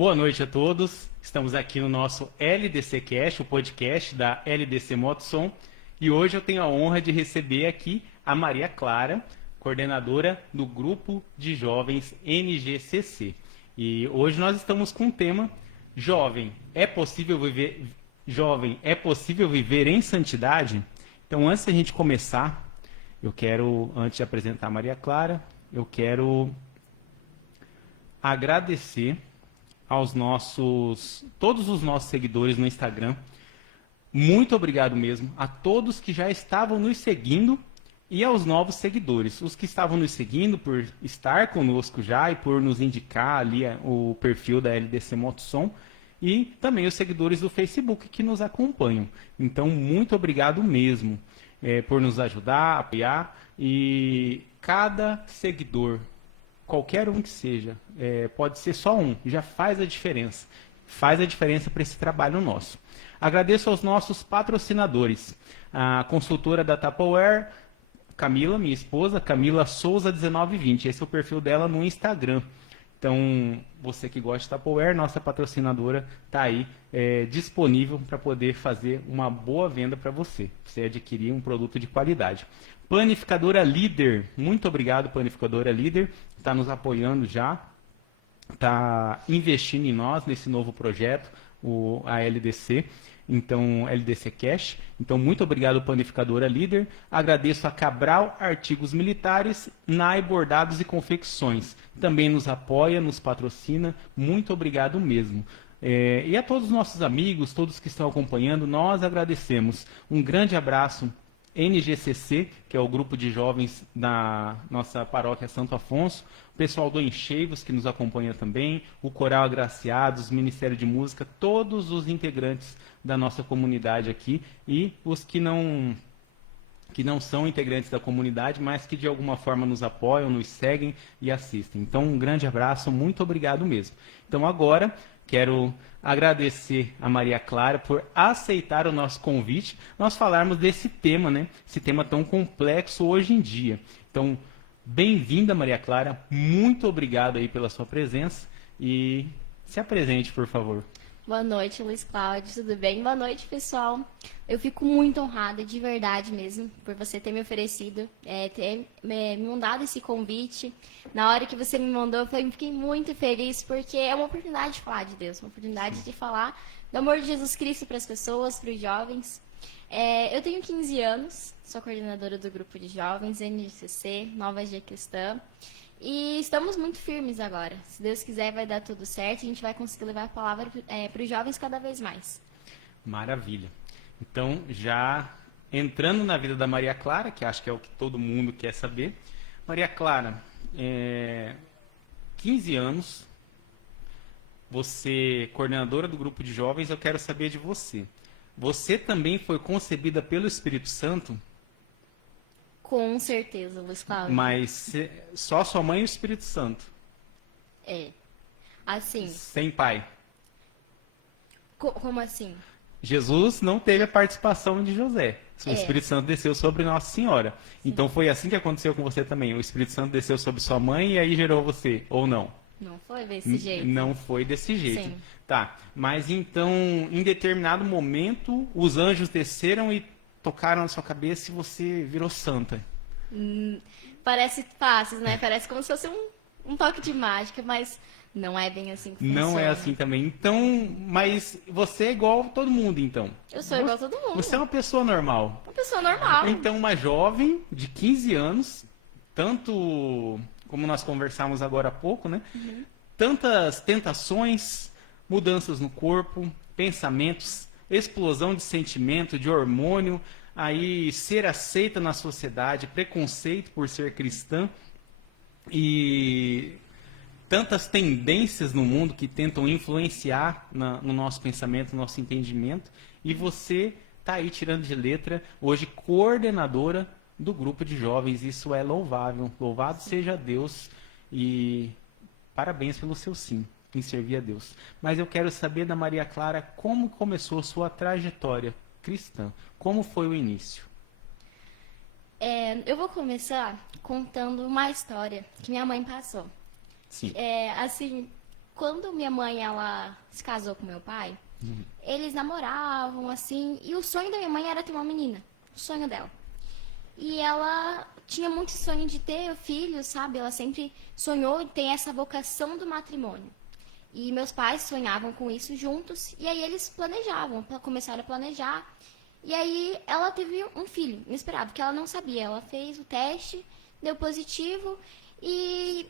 Boa noite a todos. Estamos aqui no nosso LDC Cast, o podcast da LDC Motossom. E hoje eu tenho a honra de receber aqui a Maria Clara, coordenadora do Grupo de Jovens NGCC. E hoje nós estamos com o tema Jovem, é possível viver em santidade? Então, antes da gente começar, antes de apresentar a Maria Clara, eu quero agradecer todos os nossos seguidores no Instagram. Muito obrigado mesmo a todos que já estavam nos seguindo e aos novos seguidores. Os que estavam nos seguindo por estar conosco já e por nos indicar ali o perfil da LDC Motossom e também os seguidores do Facebook que nos acompanham. Então, muito obrigado mesmo por nos ajudar, apoiar, e cada seguidor, qualquer um que seja, pode ser só um, já faz a diferença. Faz a diferença para esse trabalho nosso. Agradeço aos nossos patrocinadores. A consultora da Tupperware, Camila, minha esposa, Camila Souza 1920. Esse é o perfil dela no Instagram. Então, você que gosta de Tupperware, nossa patrocinadora está aí disponível para poder fazer uma boa venda para você adquirir um produto de qualidade. Panificadora Líder, muito obrigado, Panificadora Líder, está nos apoiando já, está investindo em nós nesse novo projeto, a LDC, então LDC Cash. Então, muito obrigado, Panificadora Líder. Agradeço a Cabral Artigos Militares, NAI Bordados e Confecções. Também nos apoia, nos patrocina. Muito obrigado mesmo. E a todos os nossos amigos, todos que estão acompanhando, nós agradecemos. Um grande abraço. NGCC, que é o grupo de jovens da nossa paróquia Santo Afonso, o pessoal do Encheivos, que nos acompanha também, o Coral Agraciados, Ministério de Música, todos os integrantes da nossa comunidade aqui e os que não são integrantes da comunidade, mas que de alguma forma nos apoiam, nos seguem e assistem. Então, um grande abraço, muito obrigado mesmo. Então, agora, quero agradecer a Maria Clara por aceitar o nosso convite, nós falarmos desse tema, né? Esse tema tão complexo hoje em dia. Então, bem-vinda, Maria Clara, muito obrigado aí pela sua presença e se apresente, por favor. Boa noite, Luiz Cláudio, tudo bem? Boa noite, pessoal. Eu fico muito honrada, de verdade mesmo, por você ter me oferecido, ter me mandado esse convite. Na hora que você me mandou, eu fiquei muito feliz, porque é uma oportunidade de falar de Deus, uma oportunidade de falar do amor de Jesus Cristo para as pessoas, para os jovens. Eu tenho 15 anos, sou coordenadora do grupo de jovens, NGCC, Nova G Cristã. E estamos muito firmes agora. Se Deus quiser, vai dar tudo certo. A gente vai conseguir levar a palavra para os jovens cada vez mais. Maravilha. Então, já entrando na vida da Maria Clara, que acho que é o que todo mundo quer saber. Maria Clara, 15 anos, você coordenadora do grupo de jovens, eu quero saber de você. Você também foi concebida pelo Espírito Santo? Com certeza, Luiz Cláudio. Mas só sua mãe e o Espírito Santo? Assim. Sem pai? Como assim? Jesus não teve a participação de José. O Espírito Santo desceu sobre Nossa Senhora. Sim. Então foi assim que aconteceu com você também. O Espírito Santo desceu sobre sua mãe e aí gerou você, ou não? Não foi desse jeito. Não foi desse jeito. Sim. Tá. Mas então, em determinado momento, os anjos desceram e tocaram na sua cabeça e você virou santa. Parece fácil, né? Parece como se fosse um toque de mágica, mas não é bem assim que funciona. Não é assim também. Então, mas você é igual a todo mundo, então. Eu sou igual a todo mundo. Você é uma pessoa normal. Uma pessoa normal. Então, uma jovem de 15 anos, tanto como nós conversamos agora há pouco, né? Uhum. Tantas tentações, mudanças no corpo, pensamentos, explosão de sentimento, de hormônio, aí ser aceita na sociedade, preconceito por ser cristã e tantas tendências no mundo que tentam influenciar no nosso pensamento, no nosso entendimento, e você está aí tirando de letra, hoje coordenadora do grupo de jovens. Isso é louvável, louvado seja Deus e parabéns pelo seu sim em servir a Deus. Mas eu quero saber da Maria Clara como começou sua trajetória cristã, como foi o início? Eu vou começar contando uma história que minha mãe passou. Sim. Assim, quando minha mãe, ela se casou com meu pai, eles namoravam, assim, e o sonho da minha mãe era ter uma menina. O sonho dela. E ela tinha muito sonho de ter filhos, sabe? Ela sempre sonhou em ter essa vocação do matrimônio. E meus pais sonhavam com isso juntos, e aí eles planejavam, começaram a planejar. E aí ela teve um filho, inesperado, que ela não sabia. Ela fez o teste, deu positivo, e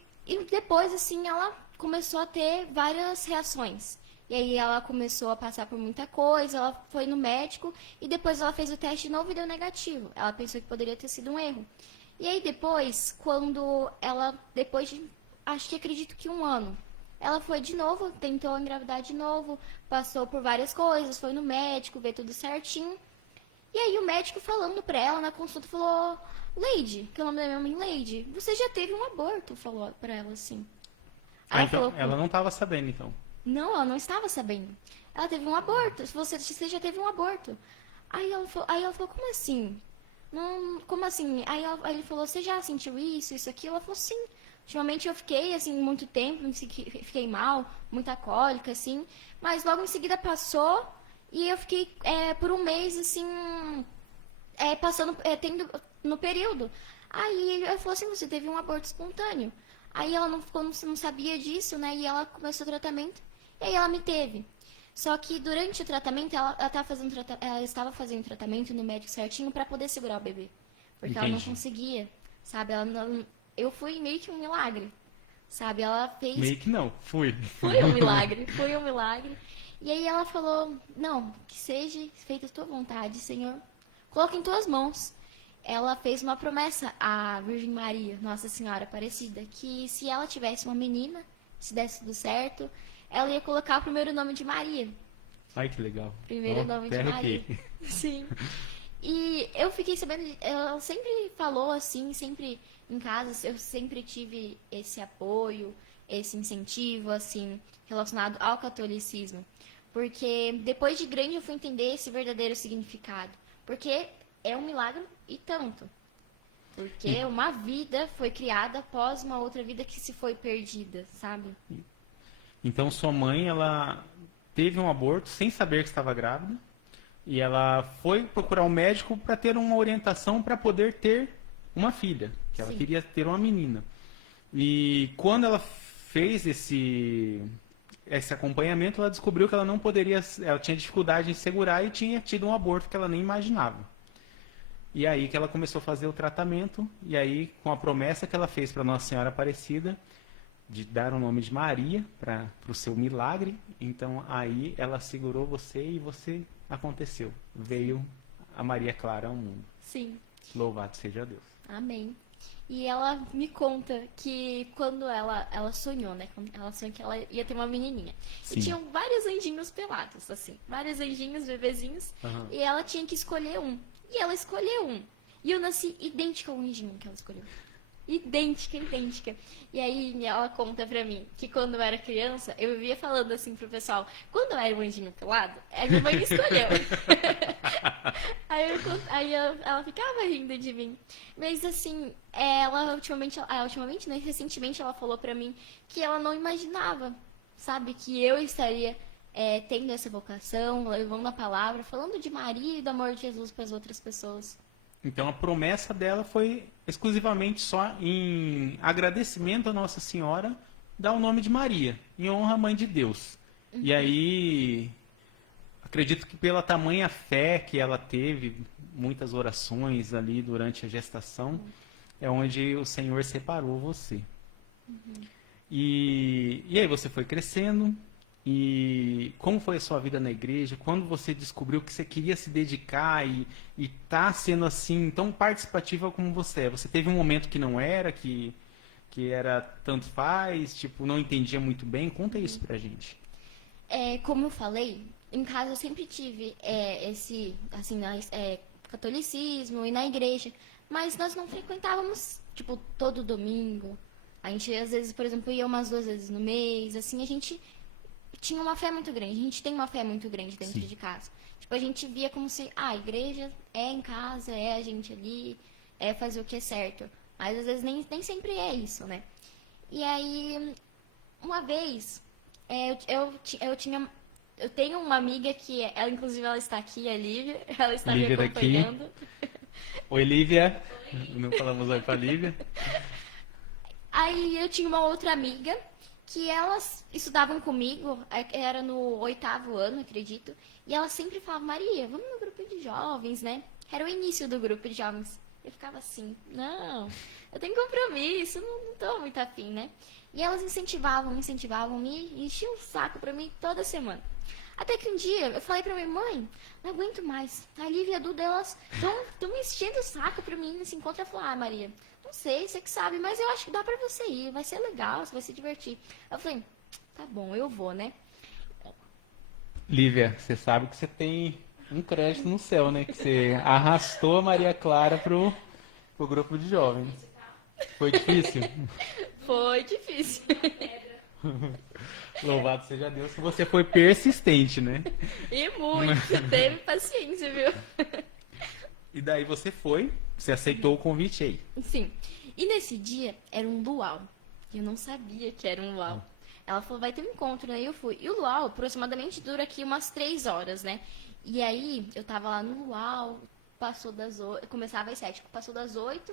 depois, assim, ela começou a ter várias reações. E aí ela começou a passar por muita coisa, ela foi no médico, e depois ela fez o teste de novo e deu negativo. Ela pensou que poderia ter sido um erro. E aí depois, quando ela, depois de, acho que acredito que 1 ano, ela foi de novo, tentou engravidar de novo, passou por várias coisas, foi no médico, ver tudo certinho. E aí o médico falando pra ela na consulta falou: Leide, que é o nome da minha mãe, Leide, você já teve um aborto, falou pra ela assim. Aí ela Então, falou, ela não estava sabendo, então. não, ela não estava sabendo. Ela teve um aborto, você já teve um aborto. Aí ela falou, como assim? Não, como assim? Aí ele falou, você já sentiu isso, isso, aquilo? Ela falou, sim. Ultimamente eu fiquei, assim, muito tempo, fiquei mal, muita cólica, assim. Mas logo em seguida passou e eu fiquei por 1 mês, assim, passando, tendo no período. Aí ele falou assim, você teve um aborto espontâneo. Aí ela não sabia disso, né? E ela começou o tratamento. E aí ela me teve. Só que durante o tratamento, ela estava fazendo tratamento no médico certinho para poder segurar o bebê. Porque ela não Entendi. conseguia, sabe? Eu fui meio que um milagre, sabe? Ela fez. Meio que não, fui. Foi um milagre, foi um milagre. E aí ela falou, não, que seja feita a tua vontade, Senhor. Coloca em tuas mãos. Ela fez uma promessa à Virgem Maria, Nossa Senhora Aparecida, que se ela tivesse uma menina, se desse tudo certo, ela ia colocar o primeiro nome de Maria. Ai, que legal. Primeiro Ó, nome até de Maria. arrepiei. Sim. E eu fiquei sabendo, ela sempre falou assim, sempre em casa, eu sempre tive esse apoio, esse incentivo, assim, relacionado ao catolicismo. Porque depois de grande eu fui entender esse verdadeiro significado. Porque é um milagre e tanto. Porque uma vida foi criada após uma outra vida que se foi perdida, sabe? Então, sua mãe, ela teve um aborto sem saber que estava grávida. E ela foi procurar um médico para ter uma orientação para poder ter uma filha. Que ela Sim. queria ter uma menina. E quando ela fez esse acompanhamento, ela descobriu que ela não poderia, ela tinha dificuldade em segurar e tinha tido um aborto que ela nem imaginava. E aí que ela começou a fazer o tratamento, e aí com a promessa que ela fez para Nossa Senhora Aparecida, de dar o nome de Maria para o seu milagre, então aí ela segurou você e você aconteceu. Veio a Maria Clara ao mundo. Sim. Louvado seja Deus. Amém. E ela me conta que quando ela sonhou, né? Ela sonhou que ela ia ter uma menininha. Sim. E tinham vários anjinhos pelados, assim. Vários anjinhos, bebezinhos. Aham. E ela tinha que escolher um. E ela escolheu um. E eu nasci idêntica ao anjinho que ela escolheu. Idêntica, idêntica. E aí ela conta pra mim que quando eu era criança, eu vivia falando assim pro pessoal, quando eu era um anjinho pelado, a minha mãe me escolheu. Ela ficava rindo de mim. Mas assim, ultimamente, né, recentemente ela falou pra mim que ela não imaginava, sabe, que eu estaria tendo essa vocação, levando a palavra, falando de Maria e do amor de Jesus para as outras pessoas. Então a promessa dela foi exclusivamente só em agradecimento a Nossa Senhora, dar o nome de Maria, em honra à Mãe de Deus. E aí, acredito que pela tamanha fé que ela teve, muitas orações ali durante a gestação, é onde o Senhor separou você. E aí você foi crescendo, e como foi a sua vida na igreja? Quando você descobriu que você queria se dedicar e tá sendo assim tão participativa como você é? Você teve um momento que não era, que era tanto faz, tipo, não entendia muito bem? Conta isso pra gente. Como eu falei, em casa eu sempre tive esse, assim, catolicismo e na igreja, mas nós não frequentávamos, tipo, todo domingo. A gente, às vezes, por exemplo, ia umas 2 vezes no mês, assim, a gente tinha uma fé muito grande. A gente tem uma fé muito grande dentro Sim. de casa. Tipo, a gente via como se, a igreja é em casa, é a gente ali, é fazer o que é certo. Mas às vezes nem sempre é isso, né? E aí, uma vez, Eu tenho uma amiga que, ela, inclusive, ela está aqui, a Lívia, ela está me Lívia daqui. acompanhando. Oi, Lívia. Não falamos oi pra Lívia. Aí eu tinha uma outra amiga que elas estudavam comigo, era no 8º ano, acredito, e ela sempre falava, Maria, vamos no grupo de jovens, né? Era o início do grupo de jovens. Eu ficava assim, não, eu tenho compromisso, não tô muito afim, né? E elas incentivavam, me enchiam o saco pra mim toda semana. Até que um dia eu falei pra minha mãe, não aguento mais. A Lívia e a Duda, elas estão me enchendo o saco pra mim nesse encontro. Ela falou, Maria, não sei, você que sabe, mas eu acho que dá pra você ir, vai ser legal, você vai se divertir. Eu falei, tá bom, eu vou, né? Lívia, você sabe que você tem um crédito no céu, né? Que você arrastou a Maria Clara pro grupo de jovens. Foi difícil? Foi difícil. Louvado seja Deus que você foi persistente, né? E muito, teve paciência, viu? E daí você aceitou o convite aí. Sim. E nesse dia era um luau. E eu não sabia que era um luau. Ela falou, vai ter um encontro, né? E eu fui. E o luau aproximadamente dura aqui umas 3 horas, né? E aí eu tava lá no luau, passou das 8, começava às 7, passou das 8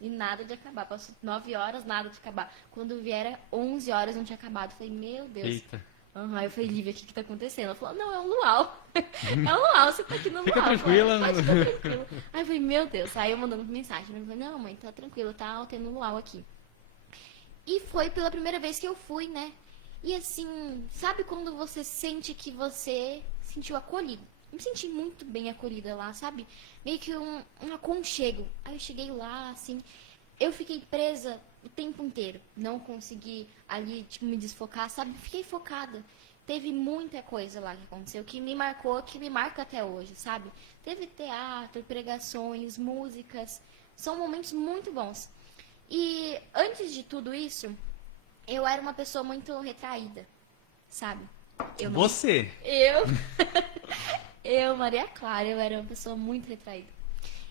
e nada de acabar. Passou 9 horas, nada de acabar. Quando vier 11 horas não tinha acabado. Eu falei, meu Deus. Eita. Uhum. Eu falei, Lívia, o que tá acontecendo? Ela falou, não, é um luau. É um luau, você tá aqui no luau. Fica tranquila. Pode ficar tranquila. Aí eu falei, meu Deus. Aí eu mandando mensagem. Eu falei, não, mãe, tá tranquilo, tá tendo luau aqui. E foi pela primeira vez que eu fui, né? E assim, sabe quando você sente que você sentiu acolhido? Eu me senti muito bem acolhida lá, sabe? Meio que um aconchego. Aí eu cheguei lá, assim, eu fiquei presa o tempo inteiro. Não consegui ali, tipo, me desfocar, sabe? Fiquei focada. Teve muita coisa lá que aconteceu que me marcou, que me marca até hoje, sabe? Teve teatro, pregações, músicas. São momentos muito bons. E antes de tudo isso, eu era uma pessoa muito retraída, sabe? Você? Eu, Maria Clara, eu era uma pessoa muito retraída.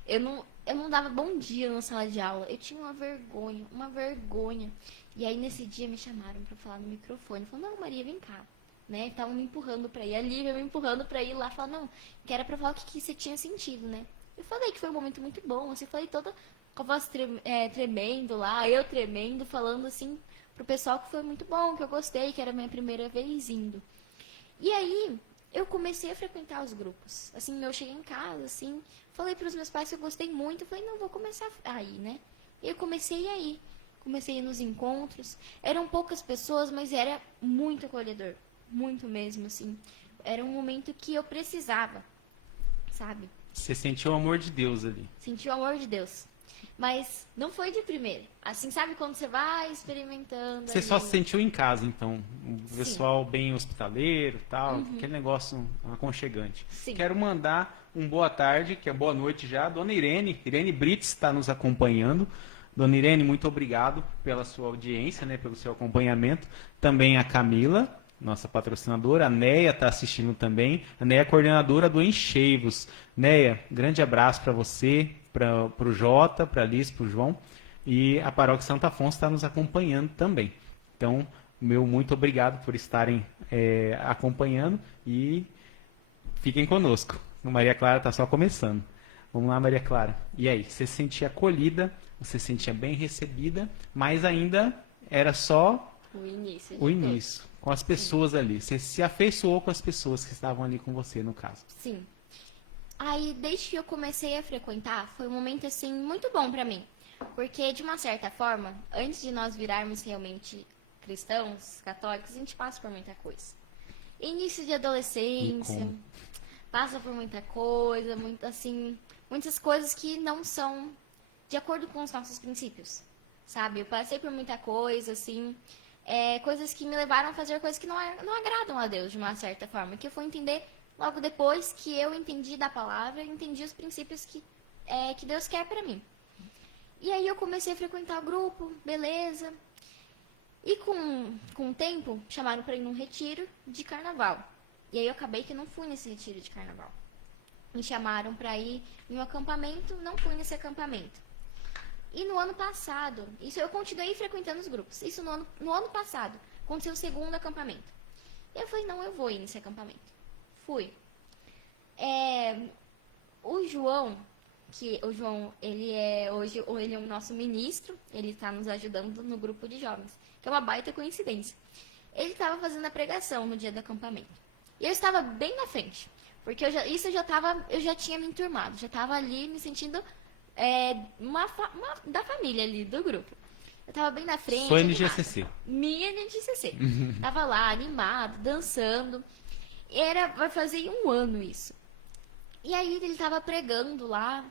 Eu não dava bom dia na sala de aula. Eu tinha uma vergonha. E aí nesse dia me chamaram pra falar no microfone. Falaram, não, Maria, vem cá. Né? Estavam me empurrando pra ir. A Lívia me empurrando pra ir lá. Falaram, não, que era pra falar o que você tinha sentido, né? Eu falei que foi um momento muito bom. Assim, falei toda com a voz tremendo lá, eu tremendo, falando assim pro pessoal que foi muito bom, que eu gostei, que era a minha primeira vez indo. E aí, eu comecei a frequentar os grupos. Assim, eu cheguei em casa, assim, falei pros meus pais que eu gostei muito, eu falei, não, vou começar a ir, né? E eu comecei a ir. Comecei a ir nos encontros. Eram poucas pessoas, mas era muito acolhedor. Muito mesmo, assim. Era um momento que eu precisava, sabe? Você sentiu o amor de Deus ali. Senti o amor de Deus. Mas não foi de primeira. Assim, sabe quando você vai experimentando? Você ali? só se sentiu em casa, então. O Sim. pessoal bem hospitaleiro e tal. Aquele negócio aconchegante. Sim. Quero mandar um boa tarde, que é boa noite já. Dona Irene. Irene Brits está nos acompanhando. Dona Irene, muito obrigado pela sua audiência, né, pelo seu acompanhamento. Também a Camila, nossa patrocinadora. A Neia está assistindo também. A Neia é coordenadora do Encheivos. Neia, grande abraço para você, para o Jota, para a Liz, para o João. E a Paróquia Santo Afonso está nos acompanhando também. Então, meu muito obrigado por estarem acompanhando e fiquem conosco. O Maria Clara está só começando. Vamos lá, Maria Clara. E aí, você se sentia acolhida, você se sentia bem recebida, mas ainda era só O início. o início, com as pessoas ali. Você se afeiçoou com as pessoas que estavam ali com você, no caso. Sim. Aí, desde que eu comecei a frequentar, foi um momento, assim, muito bom pra mim. Porque, de uma certa forma, antes de nós virarmos realmente cristãos, católicos, a gente passa por muita coisa. Início de adolescência, passa por muita coisa, muitas coisas que não são de acordo com os nossos princípios, sabe? Eu passei por muita coisa, assim, coisas que me levaram a fazer coisas que não agradam a Deus, de uma certa forma. Que eu fui entender logo depois que eu entendi da palavra, entendi os princípios que Deus quer pra mim. E aí eu comecei a frequentar o grupo, beleza. E com o tempo, chamaram pra ir num retiro de carnaval. E aí eu acabei que não fui nesse retiro de carnaval. Me chamaram pra ir em um acampamento, não fui nesse acampamento. E no ano passado, isso eu continuei frequentando os grupos. Isso no ano passado, aconteceu o segundo acampamento. E eu falei, não, eu vou ir nesse acampamento. Fui. É, o João, ele é hoje, ele é o nosso ministro, ele está nos ajudando no grupo de jovens, que é uma baita coincidência. Ele estava fazendo a pregação no dia do acampamento. E eu estava bem na frente, porque eu já tinha me enturmado, já estava ali me sentindo da família ali, do grupo. Eu estava bem na frente. Sou NGCC. Minha NGCC. Tava lá, animado, dançando. Vai fazer um ano isso. E aí ele tava pregando lá,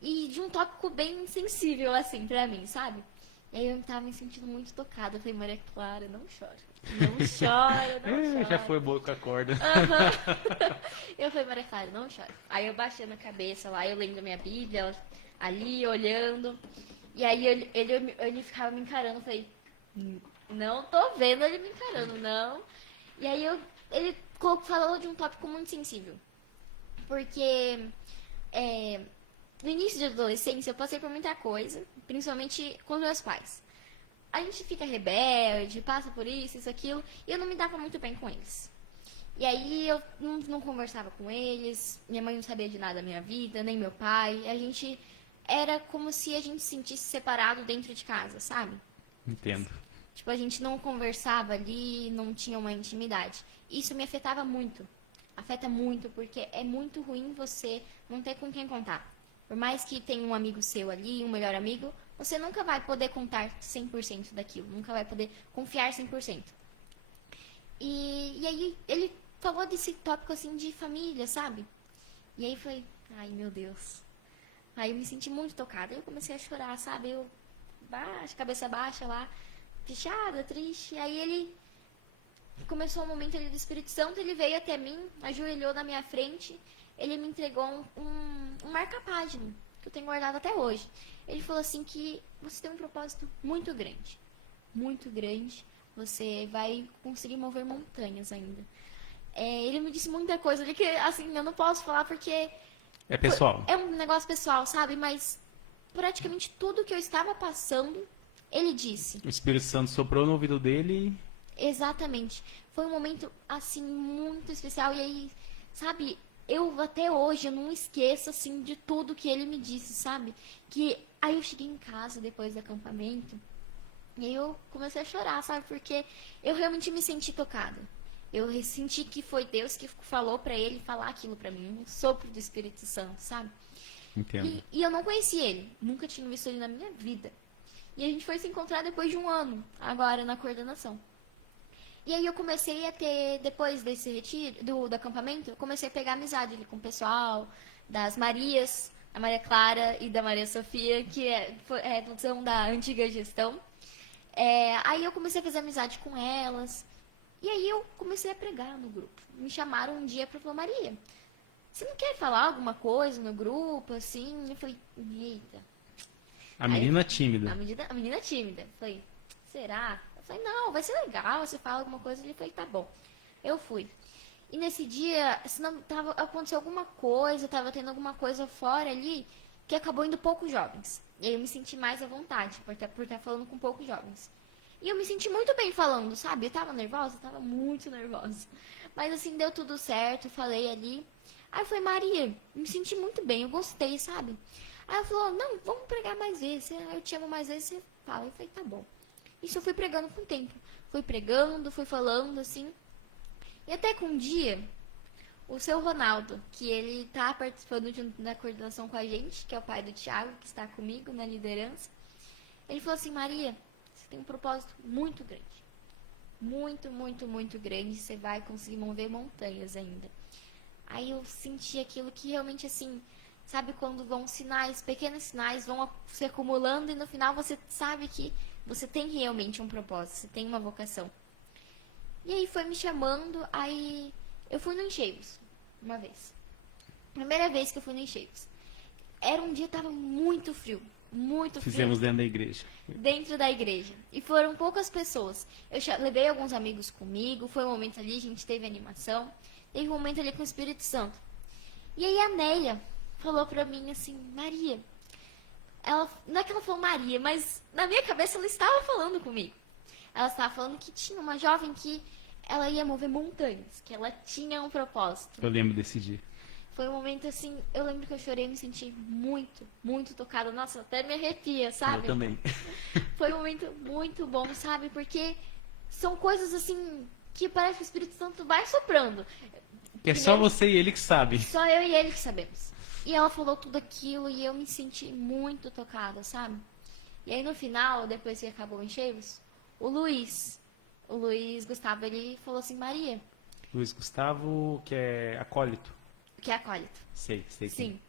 e de um tópico bem sensível, assim, pra mim, sabe? E aí eu tava me sentindo muito tocada. Eu falei, Maria Clara, não chora. Não chora, não chora. Já foi boa com a corda. Uhum. Eu falei, Maria Clara, não chora. Aí eu baixei a cabeça lá, eu lendo a minha Bíblia, ali, olhando. E aí ele ficava me encarando. Eu falei, não tô vendo ele me encarando, não. E aí ele falou de um tópico muito sensível. Porque no início de adolescência eu passei por muita coisa, principalmente com os meus pais. A gente fica rebelde, passa por isso, aquilo, e eu não me dava muito bem com eles. E aí eu não conversava com eles, minha mãe não sabia de nada da minha vida, nem meu pai. A gente era como se a gente se sentisse separado dentro de casa, sabe? Entendo. Tipo, a gente não conversava ali, não tinha uma intimidade. Isso me afetava muito. Afeta muito, porque é muito ruim você não ter com quem contar. Por mais que tenha um amigo seu ali, um melhor amigo, você nunca vai poder contar 100% daquilo. Nunca vai poder confiar 100%. E aí ele falou desse tópico assim de família, sabe? E aí foi, ai meu Deus. Aí eu me senti muito tocada. Aí eu comecei a chorar, sabe? Eu cabeça baixa lá, fechada, triste. Aí ele começou o momento ali do Espírito Santo, ele veio até mim, ajoelhou na minha frente, ele me entregou um marca-página, que eu tenho guardado até hoje. Ele falou assim que você tem um propósito muito grande, você vai conseguir mover montanhas ainda. Ele me disse muita coisa ali que, assim, eu não posso falar porque... É pessoal. É um negócio pessoal, sabe? Mas praticamente tudo que eu estava passando, ele disse. O Espírito Santo soprou no ouvido dele. Exatamente. Foi um momento, assim, muito especial. E aí, sabe, eu até hoje, eu não esqueço, assim, de tudo que ele me disse, sabe? Que aí eu cheguei em casa depois do acampamento e aí eu comecei a chorar, sabe? Porque eu realmente me senti tocada. Eu senti que foi Deus que falou pra ele falar aquilo pra mim. Um sopro do Espírito Santo, sabe? Entendo. E eu não conhecia ele. Nunca tinha visto ele na minha vida. E a gente foi se encontrar depois de um ano, agora na coordenação. E aí eu comecei a ter, depois desse retiro, do acampamento, eu comecei a pegar amizade ali com o pessoal, das Marias, a Maria Clara e da Maria Sofia, que são da antiga gestão. Aí eu comecei a fazer amizade com elas. E aí eu comecei a pregar no grupo. Me chamaram um dia para falar, Maria, você não quer falar alguma coisa no grupo, assim? Eu falei, eita. A menina tímida. A menina tímida. Eu falei, será? Eu falei, não, vai ser legal, você fala alguma coisa. Ele falou, tá bom. Eu fui. E nesse dia, aconteceu alguma coisa, tava tendo alguma coisa fora ali, que acabou indo poucos jovens. E aí eu me senti mais à vontade, por estar falando com poucos jovens. E eu me senti muito bem falando, sabe? Eu tava nervosa? Eu tava muito nervosa. Mas assim, deu tudo certo, falei ali. Aí eu falei, Maria, me senti muito bem, eu gostei, sabe? Aí ela falou, não, vamos pregar mais vezes. Eu te amo mais vezes, você fala. Eu falei, tá bom. Isso eu fui pregando com o tempo. Fui pregando, fui falando, assim. E até que um dia, o seu Ronaldo, que ele tá participando da coordenação com a gente, que é o pai do Thiago, que está comigo na liderança, ele falou assim, Maria, você tem um propósito muito grande. Muito, muito, muito grande. Você vai conseguir mover montanhas ainda. Aí eu senti aquilo que realmente, assim, sabe quando vão sinais, pequenos sinais, vão se acumulando e no final você sabe que você tem realmente um propósito, você tem uma vocação. E aí foi me chamando, aí eu fui no Encheios, uma vez. Primeira vez que eu fui no Encheios. Era um dia, tava muito frio. Muito frio. Fizemos dentro da igreja. Dentro da igreja. E foram poucas pessoas. Eu levei alguns amigos comigo. Foi um momento ali, a gente teve animação. Teve um momento ali com o Espírito Santo. E aí a Nélia falou pra mim assim, Maria. Não é que ela falou Maria, mas na minha cabeça ela estava falando comigo. Ela estava falando que tinha uma jovem que ela ia mover montanhas, que ela tinha um propósito. Eu lembro desse dia. Foi um momento assim, eu lembro que eu chorei, me senti muito, muito tocada. Nossa, até me arrepia, sabe? Eu também. Foi um momento muito bom, sabe? Porque são coisas assim que parece que o Espírito Santo vai soprando. Que é só Primeiro, você e ele que sabe. só eu e ele que sabemos. E ela falou tudo aquilo e eu me senti muito tocada, sabe? E aí no final, depois que acabou o encheiros, o Luiz Gustavo, ele falou assim, Maria, Luiz Gustavo, que é acólito. que é acólito. Sei quem. Sim.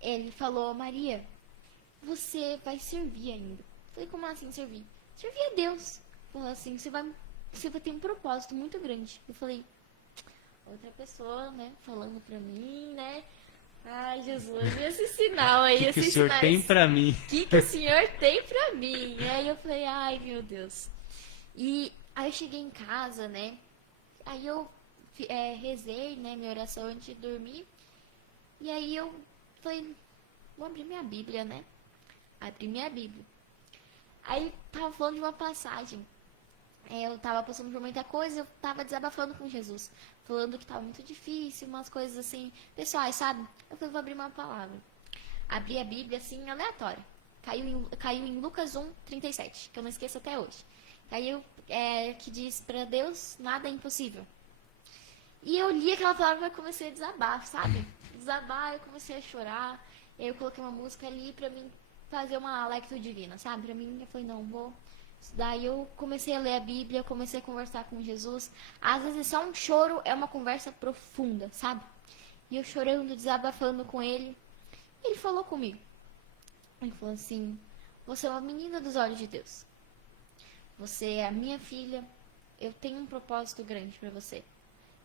Ele falou, Maria, você vai servir ainda. Eu falei, como assim servir? Servir a Deus. Falou assim, você vai ter um propósito muito grande. Eu falei, outra pessoa, né, falando pra mim, né? Ai, Jesus, e esse sinal aí, O que o esses senhor sinais. tem pra mim? O que o senhor tem pra mim? E aí eu falei, ai, meu Deus. E aí eu cheguei em casa, né? Aí eu rezei, né, minha oração antes de dormir. E aí eu falei, vou abrir minha Bíblia, né? Abri minha Bíblia. Aí tava falando de uma passagem. Eu tava passando por muita coisa, eu tava desabafando com Jesus. Falando que tava muito difícil, umas coisas assim, pessoais, sabe? Eu falei, vou abrir uma palavra. Abri a Bíblia, assim, aleatória. Caiu em Lucas 1:37, que eu não esqueço até hoje. Caiu, que diz, pra Deus, nada é impossível. E eu li aquela palavra e comecei a desabar, sabe? Desabar, eu comecei a chorar. E aí eu coloquei uma música ali pra mim fazer uma lectura divina, sabe? Pra mim, eu falei, não, vou estudar. E eu comecei a ler a Bíblia, comecei a conversar com Jesus. Às vezes só um choro é uma conversa profunda, sabe? E eu chorando, desabafando com ele. Ele falou comigo. Ele falou assim, você é uma menina dos olhos de Deus. Você é a minha filha. Eu tenho um propósito grande pra você.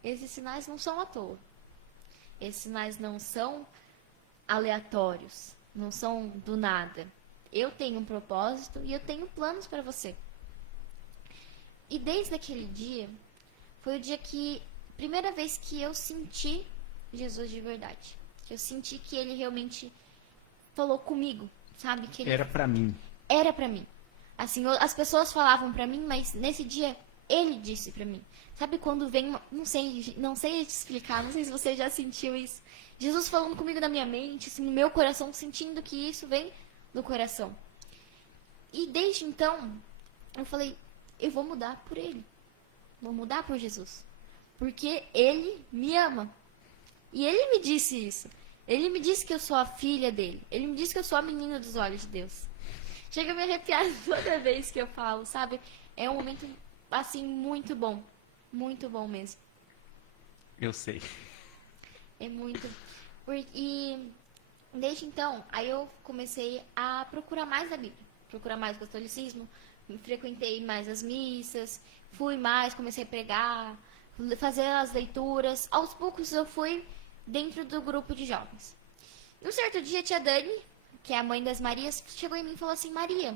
Esses sinais não são à toa. Esses sinais não são aleatórios. Não são do nada. Eu tenho um propósito e eu tenho planos para você. E desde aquele dia, foi o dia que, primeira vez que eu senti Jesus de verdade. Que eu senti que ele realmente falou comigo, sabe? Que ele Era pra mim. era pra mim. Assim, as pessoas falavam pra mim, mas nesse dia ele disse pra mim. Sabe quando vem uma, não sei te explicar, não sei se você já sentiu isso. Jesus falando comigo na minha mente, assim, no meu coração, sentindo que isso vem do coração. E desde então, eu falei, eu vou mudar por ele. Vou mudar por Jesus. Porque ele me ama. E ele me disse isso. Ele me disse que eu sou a filha dele. Ele me disse que eu sou a menina dos olhos de Deus. Chega a me arrepiar toda vez que eu falo, sabe? É um momento, assim, muito bom. Muito bom mesmo. Eu sei. É muito. E desde então, aí eu comecei a procurar mais a Bíblia. Procurar mais o catolicismo. Frequentei mais as missas. Fui mais, comecei a pregar. Fazer as leituras. Aos poucos eu fui dentro do grupo de jovens. E um certo dia, a tia Dani, que é a mãe das Marias, chegou em mim e falou assim, Maria,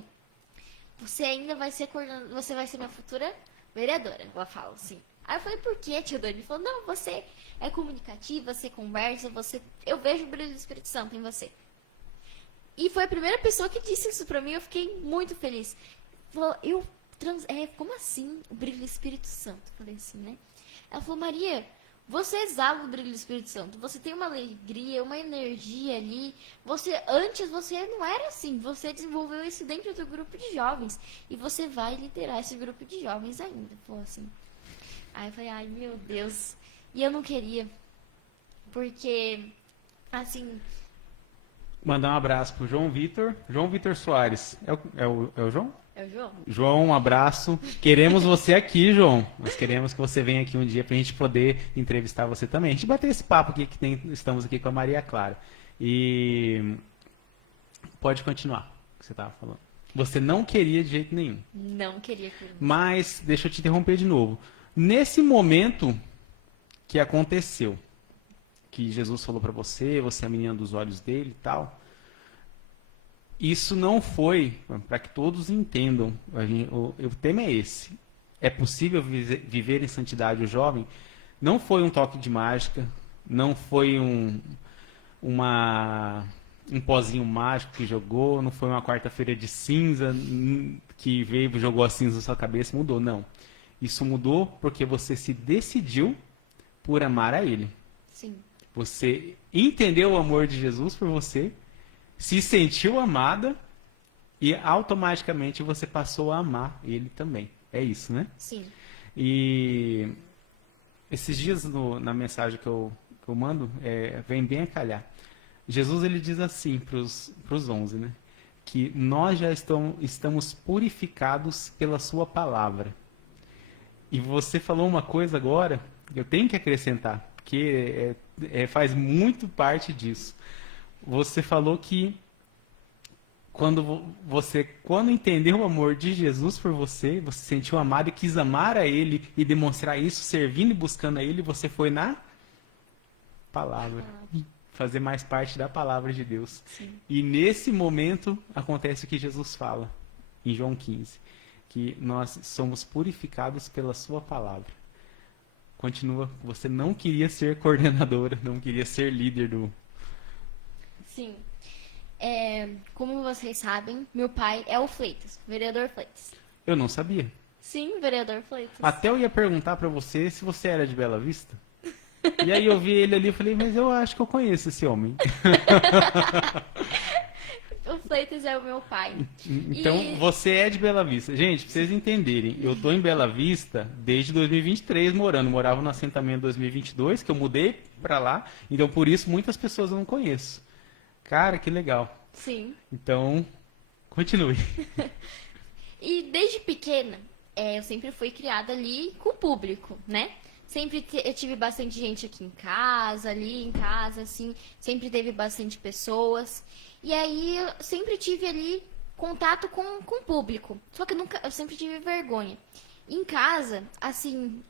você ainda vai ser você vai ser minha futura vereadora. Ela fala assim. Aí eu falei, por quê, tia Dani? Ele falou, não, você é comunicativa, você conversa, eu vejo o brilho do Espírito Santo em você. E foi a primeira pessoa que disse isso pra mim, eu fiquei muito feliz. Falou, como assim o brilho do Espírito Santo? Eu falei assim, né? Ela falou, Maria, você exala o brilho do Espírito Santo. Você tem uma alegria, uma energia ali. Antes você não era assim. Você desenvolveu isso dentro do grupo de jovens. E você vai liderar esse grupo de jovens ainda. Falou assim. Aí eu falei, ai meu Deus. E eu não queria. Porque, assim... Mandar um abraço pro João Vitor. João Vitor Soares. É o João? É o João? João, um abraço. Queremos você aqui, João. Nós queremos que você venha aqui um dia pra gente poder entrevistar você também. A gente bater esse papo aqui estamos aqui com a Maria Clara. E pode continuar o que você estava falando. Você não queria de jeito nenhum. Não queria. Mas, deixa eu te interromper de novo. Nesse momento que aconteceu, que Jesus falou pra você, você é a menina dos olhos dele e tal... Isso não foi, para que todos entendam, o tema é esse. É possível viver em santidade o jovem? Não foi um toque de mágica, não foi um pozinho mágico que jogou, não foi uma quarta-feira de cinza que veio e jogou a cinza na sua cabeça e mudou, não. Isso mudou porque você se decidiu por amar a Ele. Sim. Você entendeu o amor de Jesus por você, se sentiu amada e automaticamente você passou a amar Ele também. É isso, né? Sim. E esses dias na mensagem que eu mando, vem bem a calhar. Jesus ele diz assim para os 11, né? Que nós já estamos purificados pela sua palavra. E você falou uma coisa agora, que eu tenho que acrescentar, porque faz muito parte disso. Você falou que quando entendeu o amor de Jesus por você, você se sentiu amado e quis amar a Ele e demonstrar isso, servindo e buscando a Ele, você foi na palavra. Fazer mais parte da palavra de Deus. Sim. E nesse momento acontece o que Jesus fala em João 15, que nós somos purificados pela sua palavra. Continua, você não queria ser coordenadora, não queria ser líder do... Sim. Como vocês sabem, meu pai é o Fleitas, vereador Fleitas. Eu não sabia. Sim, vereador Fleitas. Até eu ia perguntar pra você se você era de Bela Vista. E aí eu vi ele ali e falei, mas eu acho que eu conheço esse homem. O Fleitas é o meu pai. Então, você é de Bela Vista. Gente, pra vocês entenderem, eu tô em Bela Vista desde 2023 morando. Morava no assentamento 2022, que eu mudei pra lá. Então, por isso, muitas pessoas eu não conheço. Cara, que legal. Sim. Então, continue. E desde pequena, eu sempre fui criada ali com o público, né? Sempre eu tive bastante gente aqui em casa, ali em casa, assim. Sempre teve bastante pessoas. E aí eu sempre tive ali contato com o público. Só que eu sempre tive vergonha. Em casa, assim,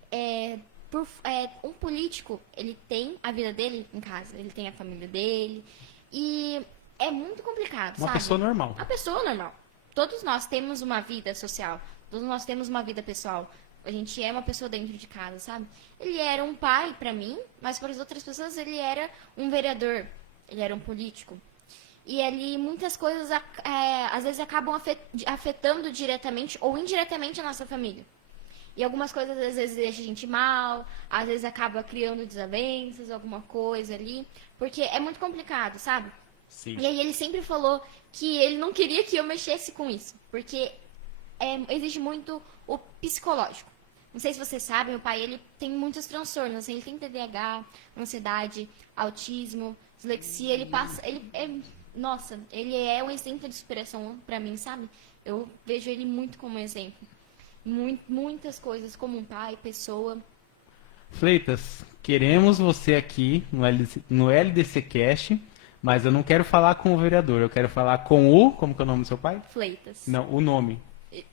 um político, ele tem a vida dele em casa. Ele tem a família dele. E é muito complicado, Uma sabe? pessoa normal. Uma pessoa normal. Todos nós temos uma vida social. Todos nós temos uma vida pessoal. A gente é uma pessoa dentro de casa, sabe? Ele era um pai pra mim, mas para as outras pessoas ele era um vereador. Ele era um político. E ali muitas coisas às vezes acabam afetando diretamente ou indiretamente a nossa família. E algumas coisas às vezes deixam a gente mal, às vezes acaba criando desavenças, alguma coisa ali. Porque é muito complicado, sabe? Sim. E aí ele sempre falou que ele não queria que eu mexesse com isso. Porque exige muito o psicológico. Não sei se vocês sabem, o pai ele tem muitos transtornos. Assim, ele tem TDAH, ansiedade, autismo, dislexia. Nossa, ele é um exemplo de superação pra mim, sabe? Eu vejo ele muito como exemplo. Muitas coisas, como um pai, pessoa. Fleitas, queremos você aqui no LDC Cast, mas eu não quero falar com o vereador, eu quero falar com como que é o nome do seu pai? Fleitas. Não, o nome.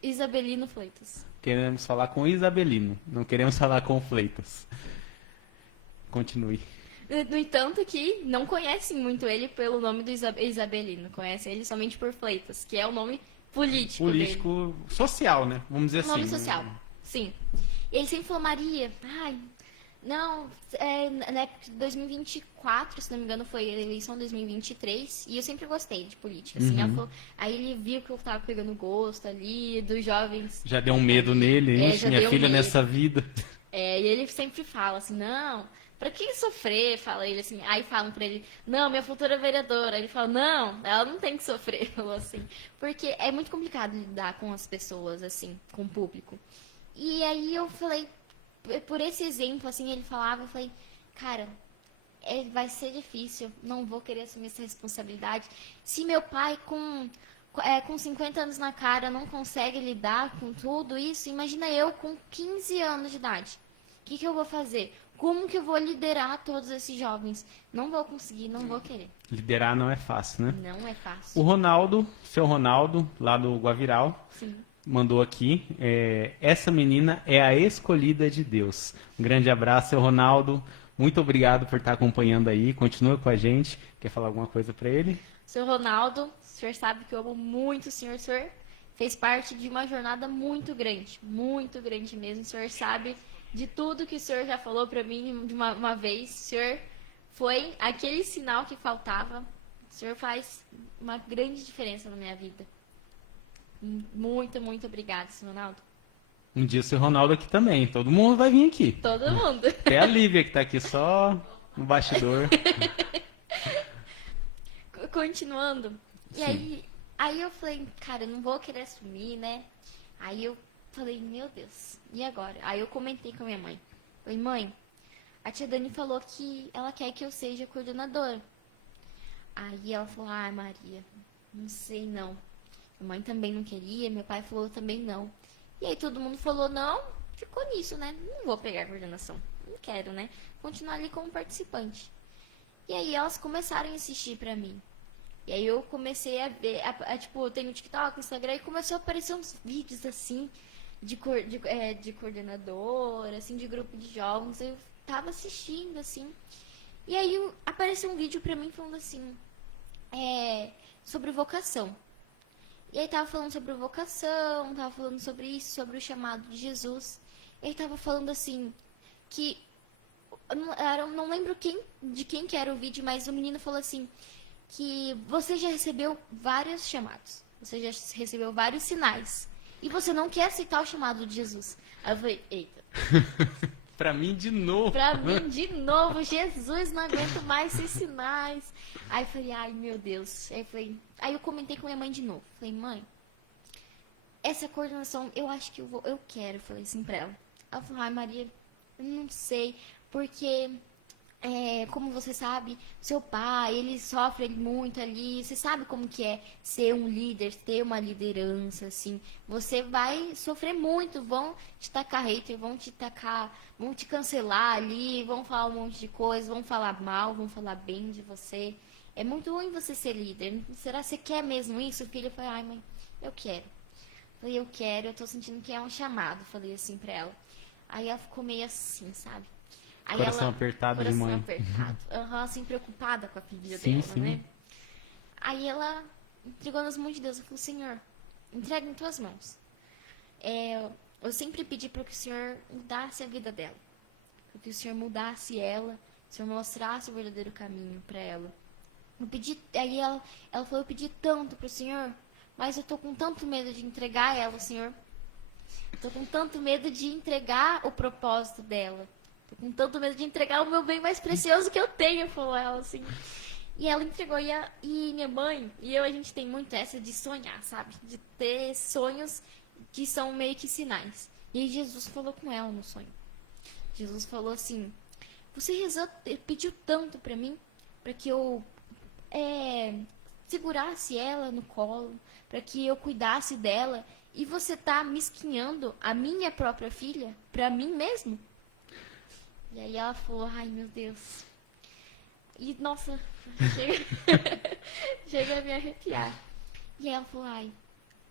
Isabelino Fleitas. Queremos falar com o Isabelino, não queremos falar com o Fleitas. Continue. No entanto que não conhecem muito ele pelo nome do Isabelino, conhecem ele somente por Fleitas, que é o nome político dele. Social, né? Vamos dizer assim. Nome social, sim. E ele sempre falou, Maria, não, na época de 2024, se não me engano, foi a eleição de 2023, e eu sempre gostei de política, assim. Aí ele viu que eu tava pegando gosto ali, dos jovens. Já deu um medo nele, hein? já Minha deu filha medo. nessa vida. E ele sempre fala assim, não, pra que sofrer? Fala ele assim. Aí falam pra ele, não, minha futura vereadora. Ele fala, não, ela não tem que sofrer. Falou assim. Porque é muito complicado lidar com as pessoas, assim, com o público. E aí eu falei, por esse exemplo, assim, ele falava, eu falei, cara, vai ser difícil, não vou querer assumir essa responsabilidade. Se meu pai com 50 anos na cara não consegue lidar com tudo isso, imagina eu com 15 anos de idade. O que eu vou fazer? Como que eu vou liderar todos esses jovens? Não vou conseguir, não vou querer. Liderar não é fácil, né? Não é fácil. O Ronaldo, seu Ronaldo, lá do Guaviral, Sim. mandou aqui, essa menina é a escolhida de Deus. Um grande abraço, seu Ronaldo. Muito obrigado por estar acompanhando aí. Continua com a gente. Quer falar alguma coisa para ele? Seu Ronaldo, o senhor sabe que eu amo muito o senhor. O senhor fez parte de uma jornada muito grande mesmo. O senhor sabe de tudo que o senhor já falou para mim de uma vez. O senhor foi aquele sinal que faltava. O senhor faz uma grande diferença na minha vida. Muito, muito obrigada, senhor Ronaldo. Um dia o seu Ronaldo aqui também. Todo mundo vai vir aqui. Todo mundo. Até a Lívia que tá aqui só no bastidor. Continuando. E Sim. aí eu falei, cara, eu não vou querer assumir, né? Aí eu falei, meu Deus, e agora? Aí eu comentei com a minha mãe. Falei, mãe, a tia Dani falou que ela quer que eu seja coordenadora. Aí ela falou, ai Maria, não sei não. Minha mãe também não queria, meu pai falou também não. E aí todo mundo falou não, ficou nisso, né? Não vou pegar a coordenação, não quero, né? Continuar ali como participante. E aí elas começaram a insistir pra mim. E aí eu comecei a ver, tipo, tem no TikTok, no Instagram, e começou a aparecer uns vídeos assim, de coordenadora, assim, de grupo de jovens. Eu tava assistindo, assim. E aí apareceu um vídeo pra mim falando assim, sobre vocação. E aí tava falando sobre vocação, tava falando sobre isso, sobre o chamado de Jesus. E aí tava falando assim, que eu não lembro de quem que era o vídeo, mas o menino falou assim, que você já recebeu vários chamados, você já recebeu vários sinais, e você não quer aceitar o chamado de Jesus. Aí eu falei, eita, Pra mim de novo. pra mim de novo, Jesus, não aguento mais esses sinais. Aí eu falei, ai meu Deus. Aí eu comentei com minha mãe de novo. Falei, mãe, essa coordenação, eu acho que eu quero. Falei assim pra ela. Ela falou, ai Maria, eu não sei, porque como você sabe, seu pai, ele sofre muito ali. Você sabe como que é ser um líder, ter uma liderança, assim. Você vai sofrer muito, vão te tacar hater, vão te cancelar ali, vão falar um monte de coisa, vão falar mal, vão falar bem de você. É muito ruim você ser líder. Será que você quer mesmo isso, filho? Eu falei, ai mãe, eu quero. Falei, eu quero, eu tô sentindo que é um chamado. Falei assim pra ela. Aí ela ficou meio assim, sabe? Aí Coração apertado de mãe. apertado. Assim, preocupada com a filha Sim, dela, sim. né? Aí ela entregou nas mãos de Deus. Eu falei, Senhor, entrega em tuas mãos. Eu sempre pedi para que o Senhor mudasse a vida dela. Para que o Senhor mudasse ela. O Senhor mostrasse o verdadeiro caminho para ela. Eu pedi, aí ela falou, eu pedi tanto pro Senhor, mas eu tô com tanto medo de entregar ela, Senhor. Tô com tanto medo de entregar o propósito dela. Tô com tanto medo de entregar o meu bem mais precioso que eu tenho, falou ela, assim. E ela entregou, e minha mãe e eu, a gente tem muito essa de sonhar, sabe? De ter sonhos que são meio que sinais. E aí Jesus falou com ela no sonho. Jesus falou assim, você rezou, pediu tanto pra mim, pra que eu segurasse ela no colo, pra que eu cuidasse dela, e você tá mesquinhando a minha própria filha pra mim mesmo? E aí ela falou, ai meu Deus. E nossa, chega a me arrepiar. E aí ela falou, ai,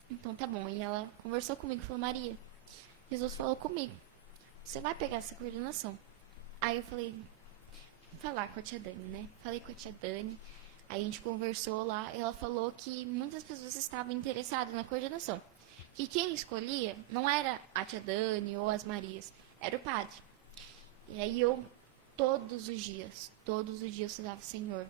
então tá bom. E ela conversou comigo e falou, Maria, Jesus falou comigo, você vai pegar essa coordenação. Aí eu falei, falar com a tia Dani, né? Falei com a tia Dani, aí a gente conversou lá, e ela falou que muitas pessoas estavam interessadas na coordenação. Que quem escolhia não era a tia Dani ou as Marias, era o padre. E aí eu, todos os dias, falava, Senhor,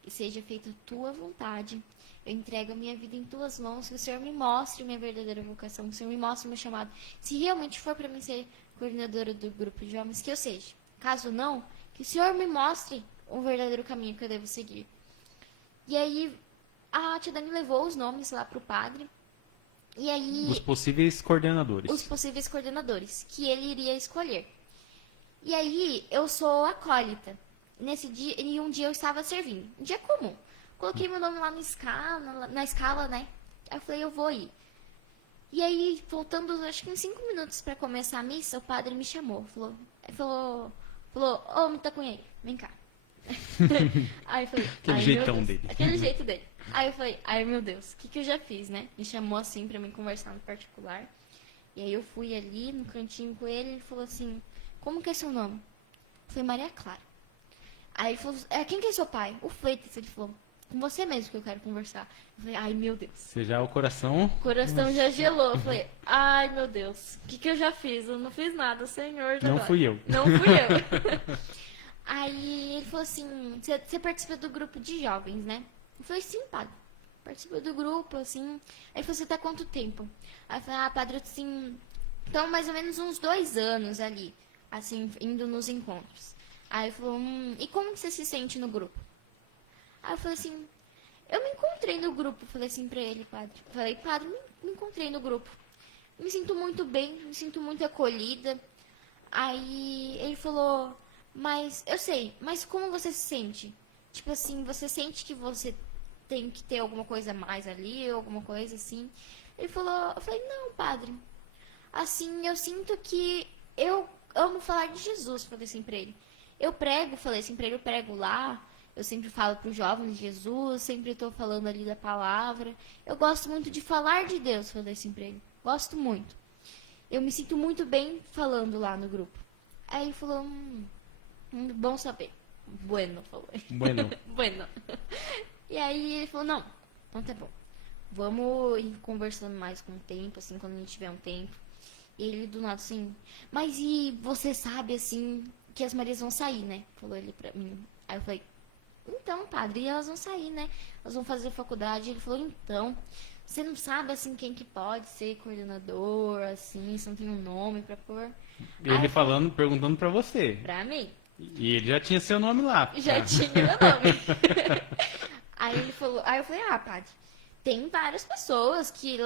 que seja feita a tua vontade. Eu entrego a minha vida em tuas mãos, que o Senhor me mostre minha verdadeira vocação, que o Senhor me mostre o meu chamado. Se realmente for para mim ser coordenadora do grupo de homens, que eu seja. Caso não, que o Senhor me mostre o verdadeiro caminho que eu devo seguir. E aí a tia Dani levou os nomes lá pro padre. E aí Os possíveis coordenadores. os possíveis coordenadores que ele iria escolher. E aí, eu sou acólita. Nesse dia, e um dia eu estava servindo. Um dia comum. Coloquei meu nome lá na escala, né? Aí eu falei, eu vou ir. E aí, faltando acho que uns 5 minutos para começar a missa, o padre me chamou. Falou, ô, Mitacunha, vem cá. Aí eu falei, Aquele jeitão dele. Aquele jeito dele. Aí eu falei, ai meu Deus, o que eu já fiz, né? Me chamou assim pra mim conversar no particular. E aí eu fui ali no cantinho com ele, ele falou assim, como que é seu nome? Eu falei, Maria Clara. Aí ele falou, quem que é seu pai? O Freitas. Ele falou, com você mesmo que eu quero conversar. Eu falei, ai meu Deus. Você já o coração. O coração já gelou. Eu falei, ai meu Deus, o que eu já fiz? Eu não fiz nada, Senhor. Não fui eu. Não fui eu. Aí ele falou assim, você participa do grupo de jovens, né? Eu falei, sim, padre. Participa do grupo, assim. Aí ele falou, você tá há quanto tempo? Aí eu falei, padre, assim, Então, mais ou menos uns 2 anos ali, assim, indo nos encontros. Aí ele falou, e como que você se sente no grupo? Aí eu falei assim, eu me encontrei no grupo, falei assim pra ele, padre. Falei, padre, me encontrei no grupo. Me sinto muito bem, me sinto muito acolhida. Aí ele falou, mas eu sei, mas como você se sente? Tipo assim, você sente que você tem que ter alguma coisa a mais ali, alguma coisa assim? Ele falou, eu falei, não, padre. Assim, eu sinto que eu amo falar de Jesus, falei assim pra ele. Eu prego, falei assim pra ele, eu prego lá. Eu sempre falo para os jovens de Jesus, sempre estou falando ali da palavra. Eu gosto muito de falar de Deus, falei assim pra ele. Gosto muito. Eu me sinto muito bem falando lá no grupo. Aí ele falou, bom saber. Bueno, falou ele. Bueno. Bueno. E aí ele falou, não, então tá bom. Vamos ir conversando mais com o tempo, assim, quando a gente tiver um tempo. E ele do nada assim, mas e você sabe, assim, que as Marias vão sair, né? Falou ele pra mim. Aí eu falei, então, padre, elas vão sair, né? Elas vão fazer faculdade. Ele falou, então, você não sabe, assim, quem que pode ser coordenador, assim, você não tem um nome pra pôr. Ele falando, perguntando pra você. Pra mim. E ele já tinha seu nome lá. Já tinha meu nome. Aí ele falou, aí eu falei, padre, tem várias pessoas que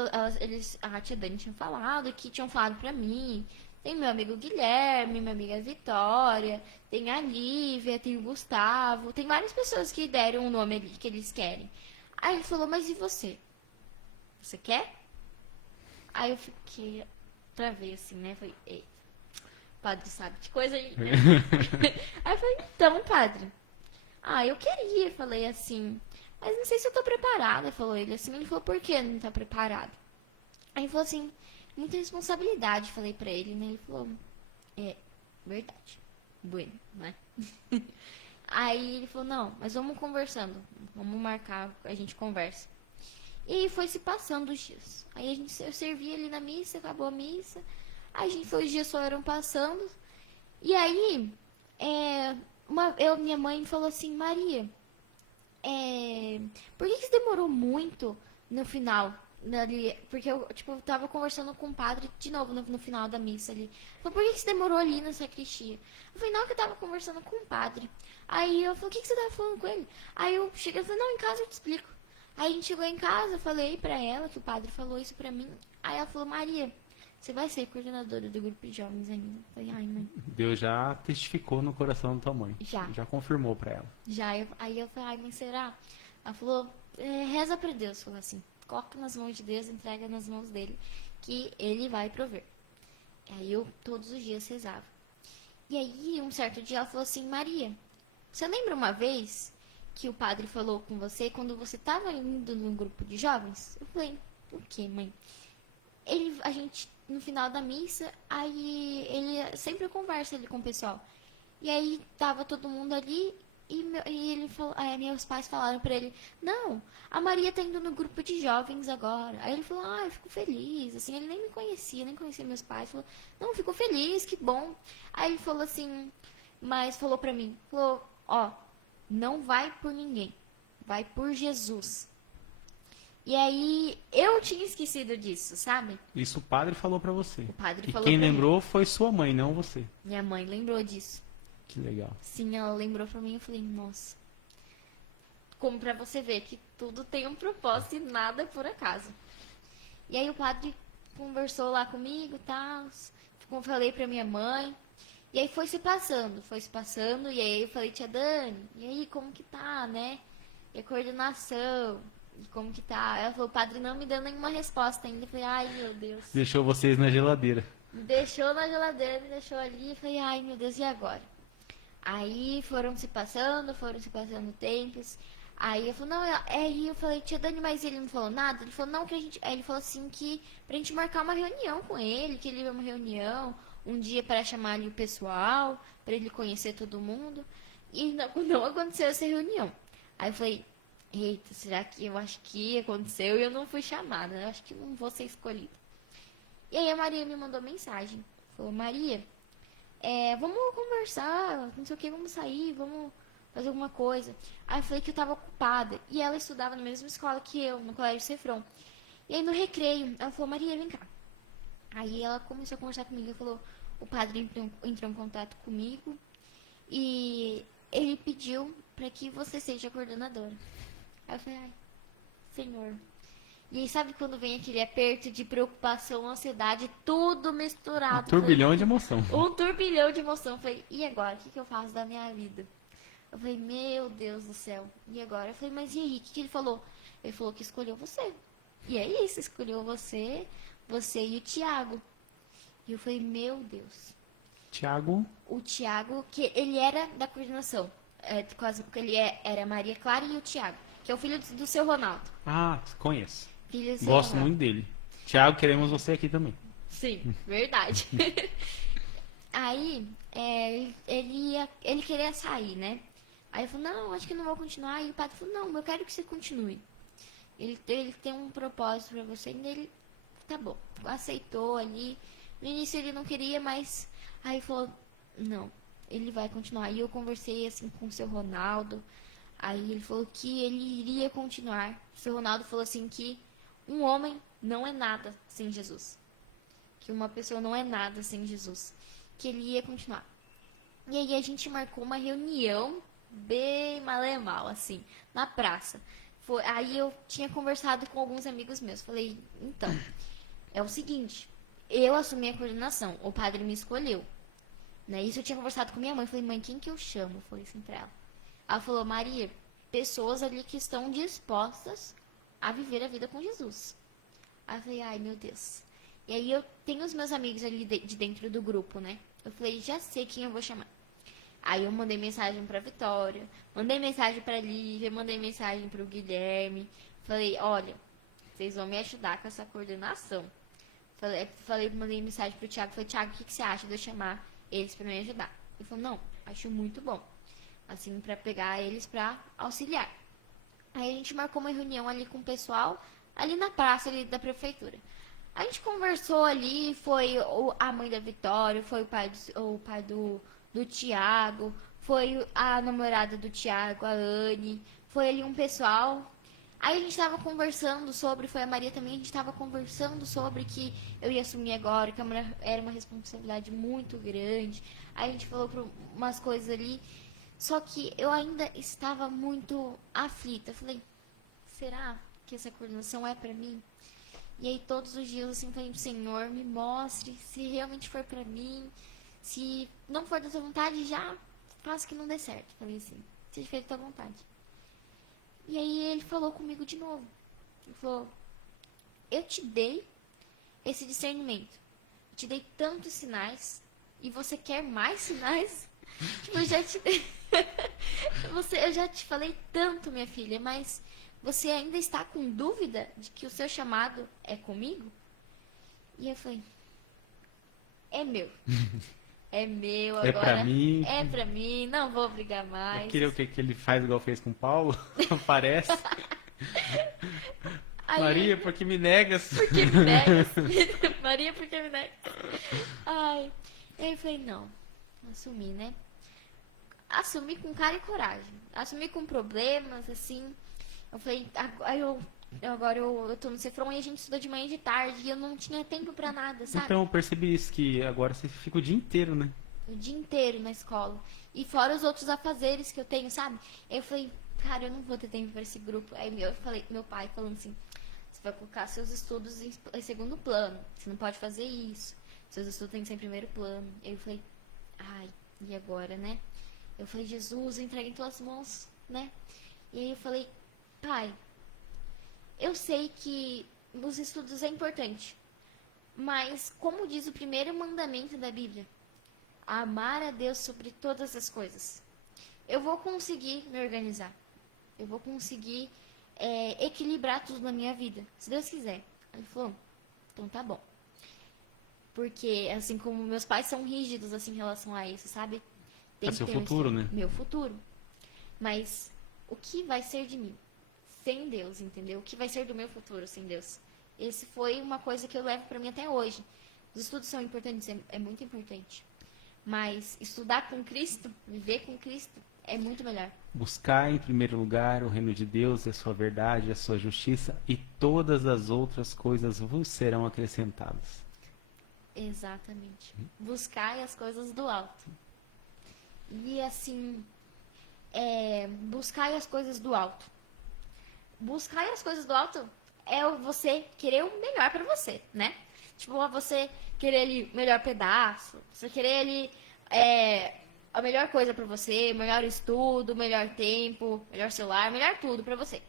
a tia Dani tinha falado, que tinham falado pra mim. Tem meu amigo Guilherme, minha amiga Vitória, tem a Lívia, tem o Gustavo, tem várias pessoas que deram o nome ali que eles querem. Aí ele falou, mas e você? Você quer? Aí eu fiquei pra ver assim, né? Falei, eita, o padre sabe de coisa aí. Aí eu falei, então, padre, eu queria, falei assim, mas não sei se eu tô preparada, falou ele assim. Ele falou, por que não tá preparado? Aí ele falou assim, muita responsabilidade, falei pra ele, né? Ele falou, verdade, bueno, né? Aí ele falou, não, mas vamos conversando, vamos marcar, a gente conversa. E foi se passando os dias. Aí eu servia ali na missa, acabou a missa, aí os dias foram passando, e aí, minha mãe falou assim, Maria, por que você demorou muito no final? Ali, porque eu, tipo, tava conversando com o padre de novo no final da missa ali. Falei, por que você demorou ali na sacristia? Eu falei, não, que eu tava conversando com o padre. Aí eu falei, o que você tava falando com ele? Aí eu cheguei e falei, não, em casa eu te explico. Aí a gente chegou em casa, falei pra ela que o padre falou isso pra mim. Aí ela falou, Maria, você vai ser coordenadora do grupo de jovens ainda. Eu falei, ai, mãe. Deus já testificou no coração da tua mãe. Já confirmou pra ela. Aí eu falei, ai, mãe, será? Ela falou, reza pra Deus. Falou assim, coloca nas mãos de Deus, entrega nas mãos dele, que ele vai prover. Aí eu todos os dias rezava. E aí, um certo dia, ela falou assim, Maria, você lembra uma vez que o padre falou com você quando você estava indo num grupo de jovens? Eu falei, o que, mãe? A gente, no final da missa, aí ele sempre conversa ali com o pessoal. E aí tava todo mundo ali e ele falou, meus pais falaram pra ele, não, a Maria tá indo no grupo de jovens agora. Aí ele falou, eu fico feliz, assim, ele nem me conhecia, nem conhecia meus pais. Falou, não, fico feliz, que bom. Aí ele falou assim, mas falou pra mim, falou, não vai por ninguém, vai por Jesus. E aí, eu tinha esquecido disso, sabe? Isso o padre falou pra você. O padre e falou quem pra lembrou mim. foi sua mãe, não você. Minha mãe lembrou disso. Que legal. Sim, ela lembrou pra mim, eu falei, nossa. Como pra você ver que tudo tem um propósito e nada é por acaso. E aí o padre conversou lá comigo e tal, como falei pra minha mãe. E aí foi se passando, e aí eu falei, tia Dani, e aí como que tá, né? E a coordenação, e como que tá? Ela falou, o padre não me deu nenhuma resposta ainda. Eu falei, ai meu Deus. Deixou vocês na geladeira. Me deixou na geladeira, me deixou ali, eu falei, ai meu Deus, e agora? Aí foram se passando tempos. Aí eu falei, não, aí eu falei, tia Dani, mas ele não falou nada? Ele falou, não, que a gente. Aí ele falou assim que pra gente marcar uma reunião com ele, que ele ia uma reunião, um dia para chamar ali o pessoal, pra ele conhecer todo mundo. E não aconteceu essa reunião. Aí eu falei, eita, será que eu acho que aconteceu e eu não fui chamada? Eu acho que não vou ser escolhida. E aí a Maria me mandou mensagem. Falou, Maria, vamos conversar, não sei o que, vamos sair, vamos fazer alguma coisa. Aí eu falei que eu tava ocupada. E ela estudava na mesma escola que eu, no Colégio Cefron. E aí no recreio, ela falou, Maria, vem cá. Aí ela começou a conversar comigo e falou, o padre entrou em contato comigo e ele pediu para que você seja coordenadora. Aí eu falei, ai, Senhor. E aí sabe quando vem aquele aperto de preocupação, ansiedade, tudo Um misturado. Eu falei, turbilhão de emoção. um turbilhão de emoção. Eu falei, e agora? O que eu faço da minha vida? Eu falei, meu Deus do céu. E agora? Eu falei, mas e aí? O que ele falou? Ele falou que escolheu você. E é isso, escolheu você, você e o Tiago. E eu falei, meu Deus. Tiago, O Tiago, que ele era da coordenação. Ele era a Maria Clara e o Tiago, que é o filho do seu Ronaldo. conheço. Filho do seu Gosto Ronaldo. muito dele. Tiago, queremos você aqui também. Sim, verdade. Aí, ele queria sair, né? Aí eu falei, não, acho que eu não vou continuar. E o padre falou, não, eu quero que você continue. Ele tem um propósito pra você. E ele, tá bom, aceitou ali. No início ele não queria, mas aí ele falou, não, ele vai continuar. E eu conversei assim com o seu Ronaldo. Aí ele falou que ele iria continuar. O seu Ronaldo falou assim que um homem não é nada sem Jesus. Que uma pessoa não é nada sem Jesus. Que ele ia continuar. E aí a gente marcou uma reunião bem mal, assim, na praça. Aí eu tinha conversado com alguns amigos meus. Falei, então, é o seguinte, eu assumi a coordenação, o padre me escolheu. Né? Isso eu tinha conversado com minha mãe. Falei, mãe, quem que eu chamo? Eu falei assim pra ela. Ela falou, Maria, pessoas ali que estão dispostas a viver a vida com Jesus. Aí eu falei, ai meu Deus. E aí eu tenho os meus amigos ali de dentro do grupo, né? Eu falei, já sei quem eu vou chamar. Aí eu mandei mensagem pra Vitória, mandei mensagem pra Lívia, mandei mensagem pro Guilherme. Falei, olha, vocês vão me ajudar com essa coordenação. Mandei mensagem pro Thiago, falei, Thiago, o que você acha de eu chamar eles pra me ajudar? Ele falou, não, acho muito bom. Assim, pra pegar eles pra auxiliar. Aí a gente marcou uma reunião ali com o pessoal, ali na praça ali da prefeitura. A gente conversou ali, foi a mãe da Vitória, foi o pai do Tiago, foi a namorada do Tiago, a Anne, foi ali um pessoal. Aí a gente tava conversando sobre, foi a Maria também, a gente tava conversando sobre que eu ia assumir agora, que era uma responsabilidade muito grande. Aí a gente falou umas coisas ali, só que eu ainda estava muito aflita. Eu falei, será que essa coordenação é pra mim? E aí todos os dias assim, falei, Senhor, me mostre se realmente for pra mim. Se não for da tua vontade, já faço que não dê certo. Falei assim, seja feito da tua vontade. E aí ele falou comigo de novo. Ele falou, eu te dei esse discernimento. Eu te dei tantos sinais. E você quer mais sinais? Tipo, eu já te dei... eu já te falei tanto, minha filha, mas você ainda está com dúvida de que o seu chamado é comigo? E eu falei, é meu. É meu agora. É pra mim. É pra mim, não vou brigar mais. Aquele o que ele faz igual fez com o Paulo? Parece. Aí, Maria, por que me negas? por que me negas? Maria, por que me negas? Ai. E aí eu falei, não, assumi, né? Assumi com cara e coragem. Assumi com problemas, assim. Eu falei, agora eu tô no Cefron e a gente estuda de manhã e de tarde. E eu não tinha tempo pra nada, sabe? Então eu percebi isso, que agora você fica o dia inteiro, né? O dia inteiro na escola. E fora os outros afazeres que eu tenho, sabe? Eu falei, cara, eu não vou ter tempo pra esse grupo. Aí meu pai falando assim, você vai colocar seus estudos em segundo plano. Você não pode fazer isso. Seus estudos têm que ser em primeiro plano. Aí eu falei, ai, e agora, né? Eu falei, Jesus, entrega em tuas mãos, né? E aí eu falei, pai, eu sei que os estudos é importante. Mas, como diz o primeiro mandamento da Bíblia, amar a Deus sobre todas as coisas. Eu vou conseguir me organizar. Eu vou conseguir equilibrar tudo na minha vida, se Deus quiser. Ele falou, então tá bom. Porque, assim como meus pais são rígidos assim, em relação a isso, sabe? É seu futuro, né? Meu futuro. Mas o que vai ser de mim sem Deus, entendeu? O que vai ser do meu futuro sem Deus? Esse foi uma coisa que eu levo pra mim até hoje. Os estudos são importantes, é muito importante. Mas estudar com Cristo, viver com Cristo, é muito melhor. Buscar em primeiro lugar o reino de Deus, a sua verdade, a sua justiça, e todas as outras coisas vos serão acrescentadas. Exatamente. Buscai as coisas do alto. E assim, buscai as coisas do alto. Buscai as coisas do alto é você querer o melhor pra você, né? Tipo, você querer ali o melhor pedaço, você querer ali a melhor coisa pra você, melhor estudo, melhor tempo, melhor celular, melhor tudo pra você.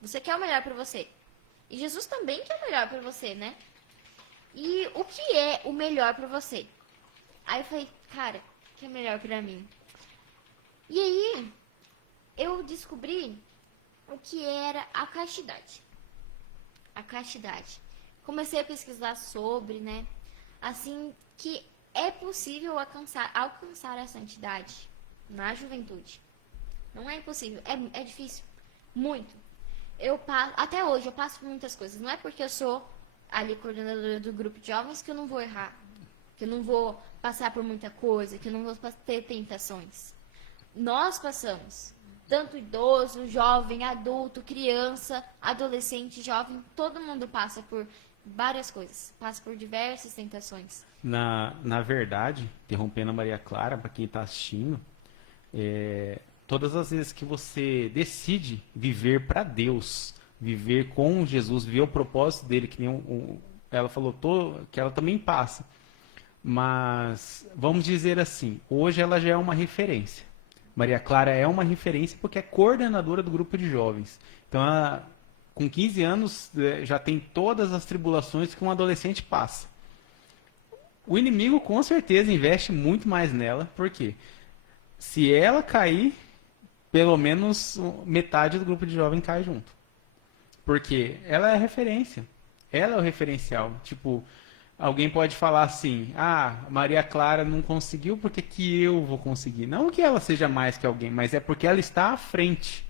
Você quer o melhor pra você. E Jesus também quer o melhor pra você, né? E o que é o melhor pra você? Aí eu falei, cara, o que é melhor pra mim? E aí eu descobri o que era a castidade. A castidade. Comecei a pesquisar sobre, né? Assim, que é possível alcançar a santidade na juventude. Não é impossível, é difícil. Muito. Até hoje eu passo por muitas coisas. Não é porque eu sou ali coordenadora do grupo de jovens que eu não vou errar. Que eu não vou passar por muita coisa, que eu não vou ter tentações. Nós passamos. Tanto idoso, jovem, adulto, criança, adolescente, jovem, todo mundo passa por várias coisas, passa por diversas tentações. Na verdade, interrompendo a Maria Clara, para quem está assistindo, todas as vezes que você decide viver para Deus, viver com Jesus, viver o propósito dele, que nem ela falou, que ela também passa. Mas vamos dizer assim, hoje ela já é uma referência. Maria Clara é uma referência porque é coordenadora do grupo de jovens. Então, ela, com 15 anos, já tem todas as tribulações que um adolescente passa. O inimigo, com certeza, investe muito mais nela, porque se ela cair, pelo menos metade do grupo de jovens cai junto. Porque ela é a referência. Ela é o referencial. Tipo, alguém pode falar assim: ah, Maria Clara não conseguiu, porque que eu vou conseguir? Não que ela seja mais que alguém, mas é porque ela está à frente.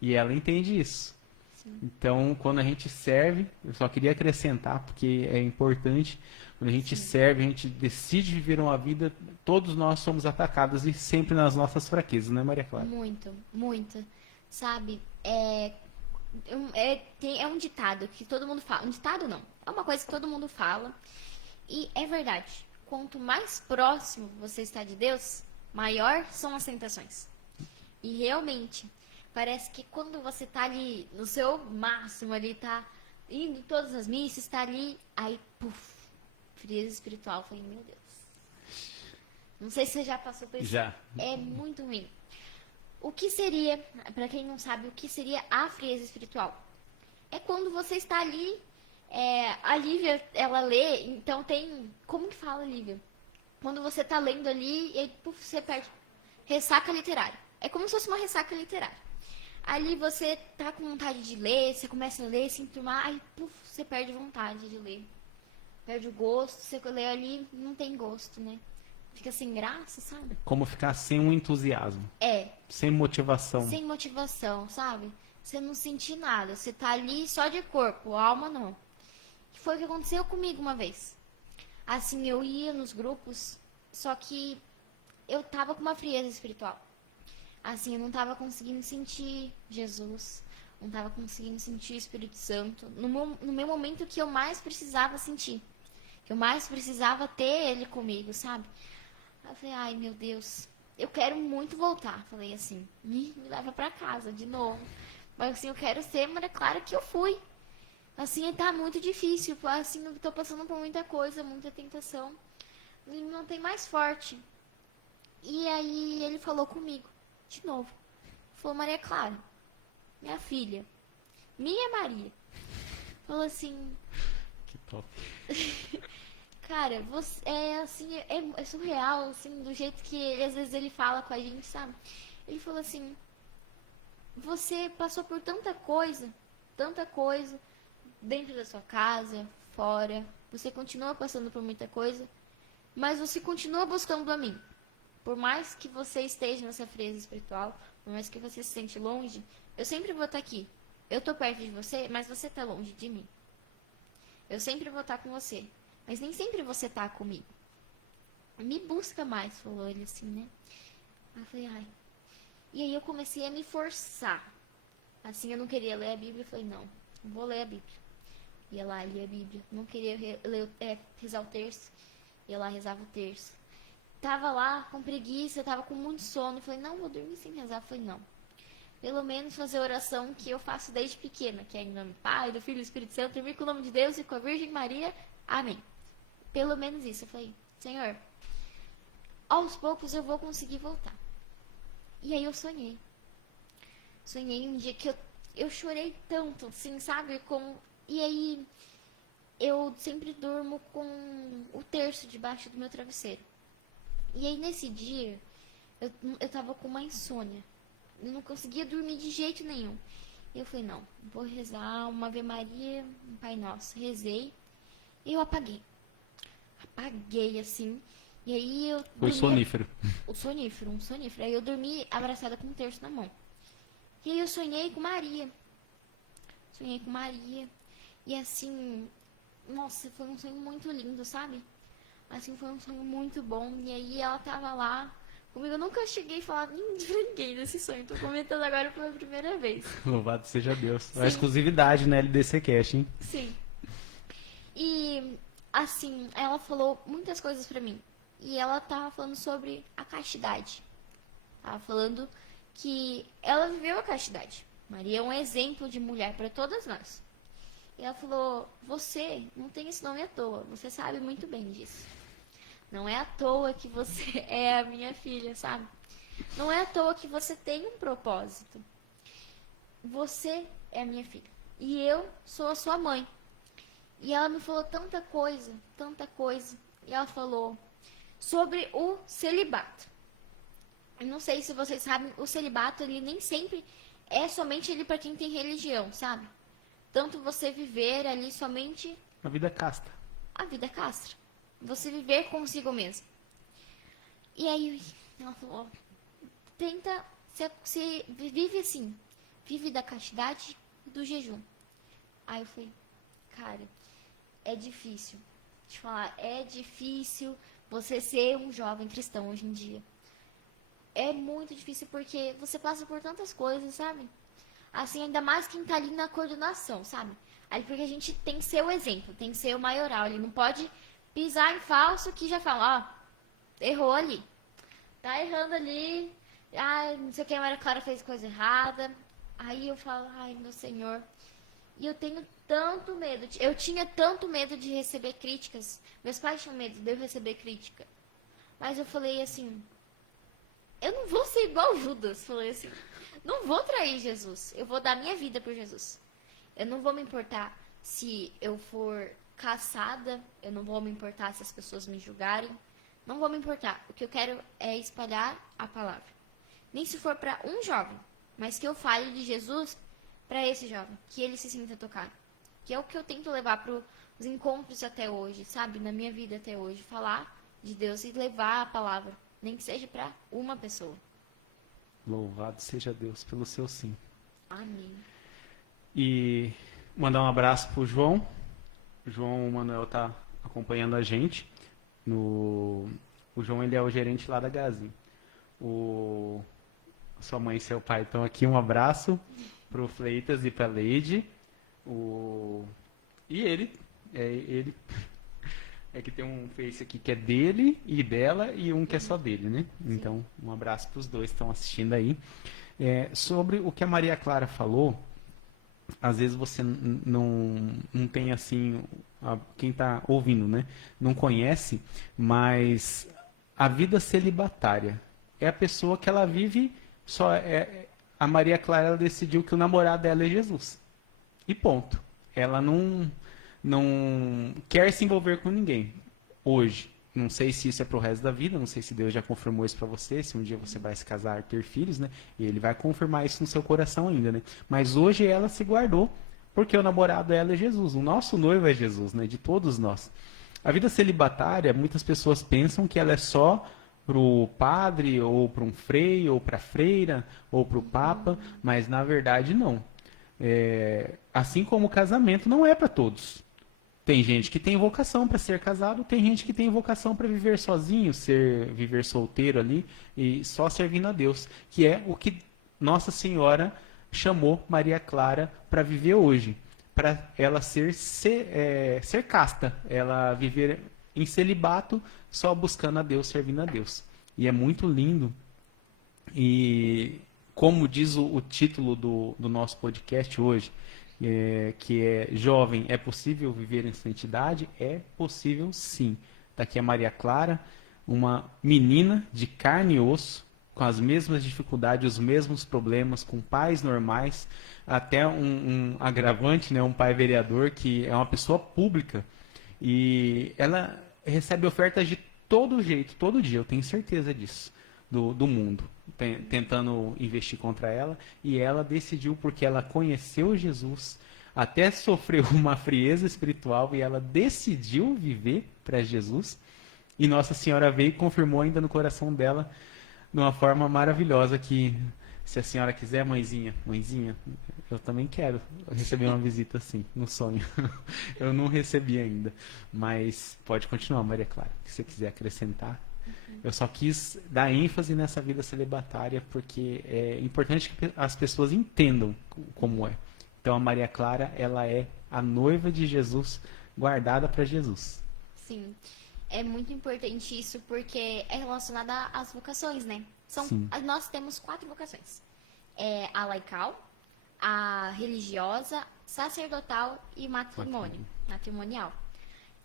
E ela entende isso. Sim. Então, quando a gente serve, eu só queria acrescentar, porque é importante, quando a gente Sim. serve, a gente decide viver uma vida, todos nós somos atacados e sempre nas nossas fraquezas, né, Maria Clara? Muito, muito. Sabe, é um ditado que todo mundo fala. Um ditado não, é uma coisa que todo mundo fala. E é verdade. Quanto mais próximo você está de Deus, maior são as tentações. E realmente, parece que quando você tá ali no seu máximo, ali tá indo em todas as missas, tá ali, aí, puf, frieza espiritual. Falei, meu Deus. Não sei se você já passou por isso. Já. É muito ruim. O que seria, pra quem não sabe, o que seria a frieza espiritual? É quando você está ali, a Lívia, ela lê, então tem, como que fala, Lívia? Quando você tá lendo ali, e aí, puf, você perde. Ressaca literária. É como se fosse uma ressaca literária. Ali você tá com vontade de ler, você começa a ler, se enturmar, aí puf, você perde vontade de ler. Perde o gosto, você lê ali, não tem gosto, né? Fica sem graça, sabe? Como ficar sem um entusiasmo, É, sem motivação. sem motivação, sabe? Você não sentir nada, você tá ali só de corpo, alma não. Foi o que aconteceu comigo uma vez. Assim, eu ia nos grupos, só que eu tava com uma frieza espiritual. Assim, eu não tava conseguindo sentir Jesus, não tava conseguindo sentir o Espírito Santo no meu momento que eu mais precisava sentir, que eu mais precisava ter ele comigo, sabe? Aí eu falei, ai meu Deus, eu quero muito voltar. Falei assim, me leva pra casa de novo. Mas assim, eu quero ser Maria Clara que eu fui. Assim, tá muito difícil, assim, eu tô passando por muita coisa, muita tentação. Me mantém mais forte. E aí ele falou comigo, de novo. Falou, Maria Clara, minha filha, minha Maria. Falou assim, Que top. cara, você é assim, é surreal, assim, do jeito que às vezes ele fala com a gente, sabe? Ele falou assim, você passou por tanta coisa, dentro da sua casa, fora. Você continua passando por muita coisa, mas você continua buscando a mim. Por mais que você esteja nessa frieza espiritual, por mais que você se sente longe, eu sempre vou estar aqui. Eu tô perto de você, mas você tá longe de mim. Eu sempre vou estar com você, mas nem sempre você tá comigo. Me busca mais, falou ele assim, né? Aí eu falei, ai. E aí eu comecei a me forçar. Assim, eu não queria ler a Bíblia, eu falei, não vou ler a Bíblia. ia lá, lia a Bíblia. Não queria rezar o terço, ia lá, rezava o terço. Tava lá com preguiça, tava com muito sono. Falei, não, vou dormir sem rezar. Falei, não. Pelo menos fazer a oração que eu faço desde pequena, que é em nome do Pai, do Filho e do Espírito Santo, dormir com o nome de Deus e com a Virgem Maria. Amém. Pelo menos isso. Eu falei, Senhor, aos poucos eu vou conseguir voltar. E aí eu sonhei. Sonhei um dia que eu chorei tanto, assim, sabe? E aí eu sempre durmo com o terço debaixo do meu travesseiro. E aí nesse dia eu tava com uma insônia. Eu não conseguia dormir de jeito nenhum. E eu falei, não, vou rezar uma Ave Maria, um Pai Nosso. Rezei e eu apaguei. Apaguei, assim. E aí eu Foi sonífero. um sonífero. Aí eu dormi abraçada com um terço na mão. E aí eu sonhei com Maria. E assim, nossa, foi um sonho muito lindo, sabe? Assim, foi um sonho muito bom. E aí ela tava lá comigo. Eu nunca cheguei a falar pra ninguém desse sonho. Tô comentando agora pela primeira vez. Louvado seja Deus. Sim. A exclusividade na LDC Cash, hein? Sim. E, assim, ela falou muitas coisas pra mim. E ela tava falando sobre a castidade. Tava falando que ela viveu a castidade. Maria é um exemplo de mulher para todas nós. E ela falou, você não tem esse nome à toa. Você sabe muito bem disso. Não é à toa que você é a minha filha, sabe? Não é à toa que você tem um propósito. Você é a minha filha. E eu sou a sua mãe. E ela me falou tanta coisa. E ela falou sobre o celibato. Eu não sei se vocês sabem, o celibato, ele nem sempre é somente ele para quem tem religião, sabe? Tanto você viver ali somente A vida casta. a vida castra. Você viver consigo mesmo. E aí, ela falou, tenta, se vive assim, vive da castidade e do jejum. Aí eu falei, cara, é difícil. Deixa eu falar, é difícil você ser um jovem cristão hoje em dia. É muito difícil porque você passa por tantas coisas, sabe? Assim, ainda mais quem tá ali na coordenação, sabe? Aí porque a gente tem que ser o exemplo, tem que ser o maioral. Ele não pode pisar em falso que já fala, ó, errou ali. Tá errando ali. Ah, não sei o que, a Maria Clara fez coisa errada. Aí eu falo, ai, meu Senhor. E eu tenho tanto medo. Eu tinha tanto medo de receber críticas. Meus pais tinham medo de eu receber crítica. Mas eu falei assim, eu não vou ser igual Judas. Falei assim, não vou trair Jesus. Eu vou dar minha vida por Jesus. Eu não vou me importar se eu for caçada. Eu não vou me importar se as pessoas me julgarem. Não vou me importar. O que eu quero é espalhar a palavra. Nem se for para um jovem, mas que eu fale de Jesus para esse jovem. Que ele se sinta tocado. Que é o que eu tento levar para os encontros até hoje, sabe? Na minha vida até hoje. Falar de Deus e levar a palavra. Nem que seja para uma pessoa. Louvado seja Deus pelo seu sim. Amém. E mandar um abraço pro João. O João Manuel tá acompanhando a gente. O João, ele é o gerente lá da Gazin. Sua mãe e seu pai estão aqui. Um abraço pro Fleitas e pra Leide. E ele é que tem um Face aqui que é dele e dela e um que é só dele, né? Então, um abraço para os dois que estão assistindo aí. Sobre o que a Maria Clara falou, às vezes você não tem assim, quem está ouvindo, né? Não conhece, mas a vida celibatária é a pessoa que ela vive só. A Maria Clara, ela decidiu que o namorado dela é Jesus. E ponto. Ela não quer se envolver com ninguém hoje. Não sei se isso é pro resto da vida, não sei se Deus já confirmou isso para você, se um dia você vai se casar, ter filhos, né? E ele vai confirmar isso no seu coração ainda, né? Mas hoje ela se guardou, porque o namorado dela é Jesus, o nosso noivo é Jesus, né? De todos nós. A vida celibatária, muitas pessoas pensam que ela é só pro padre, ou para um frei, ou para freira, ou pro papa, mas na verdade não. Assim como o casamento não é para todos. Tem gente que tem vocação para ser casado, tem gente que tem vocação para viver sozinho, viver solteiro ali e só servindo a Deus, que é o que Nossa Senhora chamou Maria Clara para viver hoje, para ela ser casta, ela viver em celibato, só buscando a Deus, servindo a Deus. E é muito lindo. E como diz o título do nosso podcast hoje, que é Jovem, é possível viver em santidade? É possível sim. Está aqui a Maria Clara, uma menina de carne e osso, com as mesmas dificuldades, os mesmos problemas, com pais normais, até um agravante, né, um pai vereador que é uma pessoa pública e ela recebe ofertas de todo jeito, todo dia, eu tenho certeza disso, do mundo, tentando investir contra ela, e ela decidiu, porque ela conheceu Jesus, até sofreu uma frieza espiritual, e ela decidiu viver para Jesus, e Nossa Senhora veio e confirmou ainda no coração dela, de uma forma maravilhosa, que se a senhora quiser, mãezinha, eu também quero receber uma visita assim, no sonho. Eu não recebi ainda, mas pode continuar, Maria Clara, se você quiser acrescentar. Eu só quis dar ênfase nessa vida celibatária porque é importante que as pessoas entendam como é. Então a Maria Clara, ela é a noiva de Jesus, guardada para Jesus. Sim. É muito importante isso porque é relacionado às vocações, né? Sim. Nós temos 4 vocações. A laical, a religiosa, sacerdotal e matrimonial.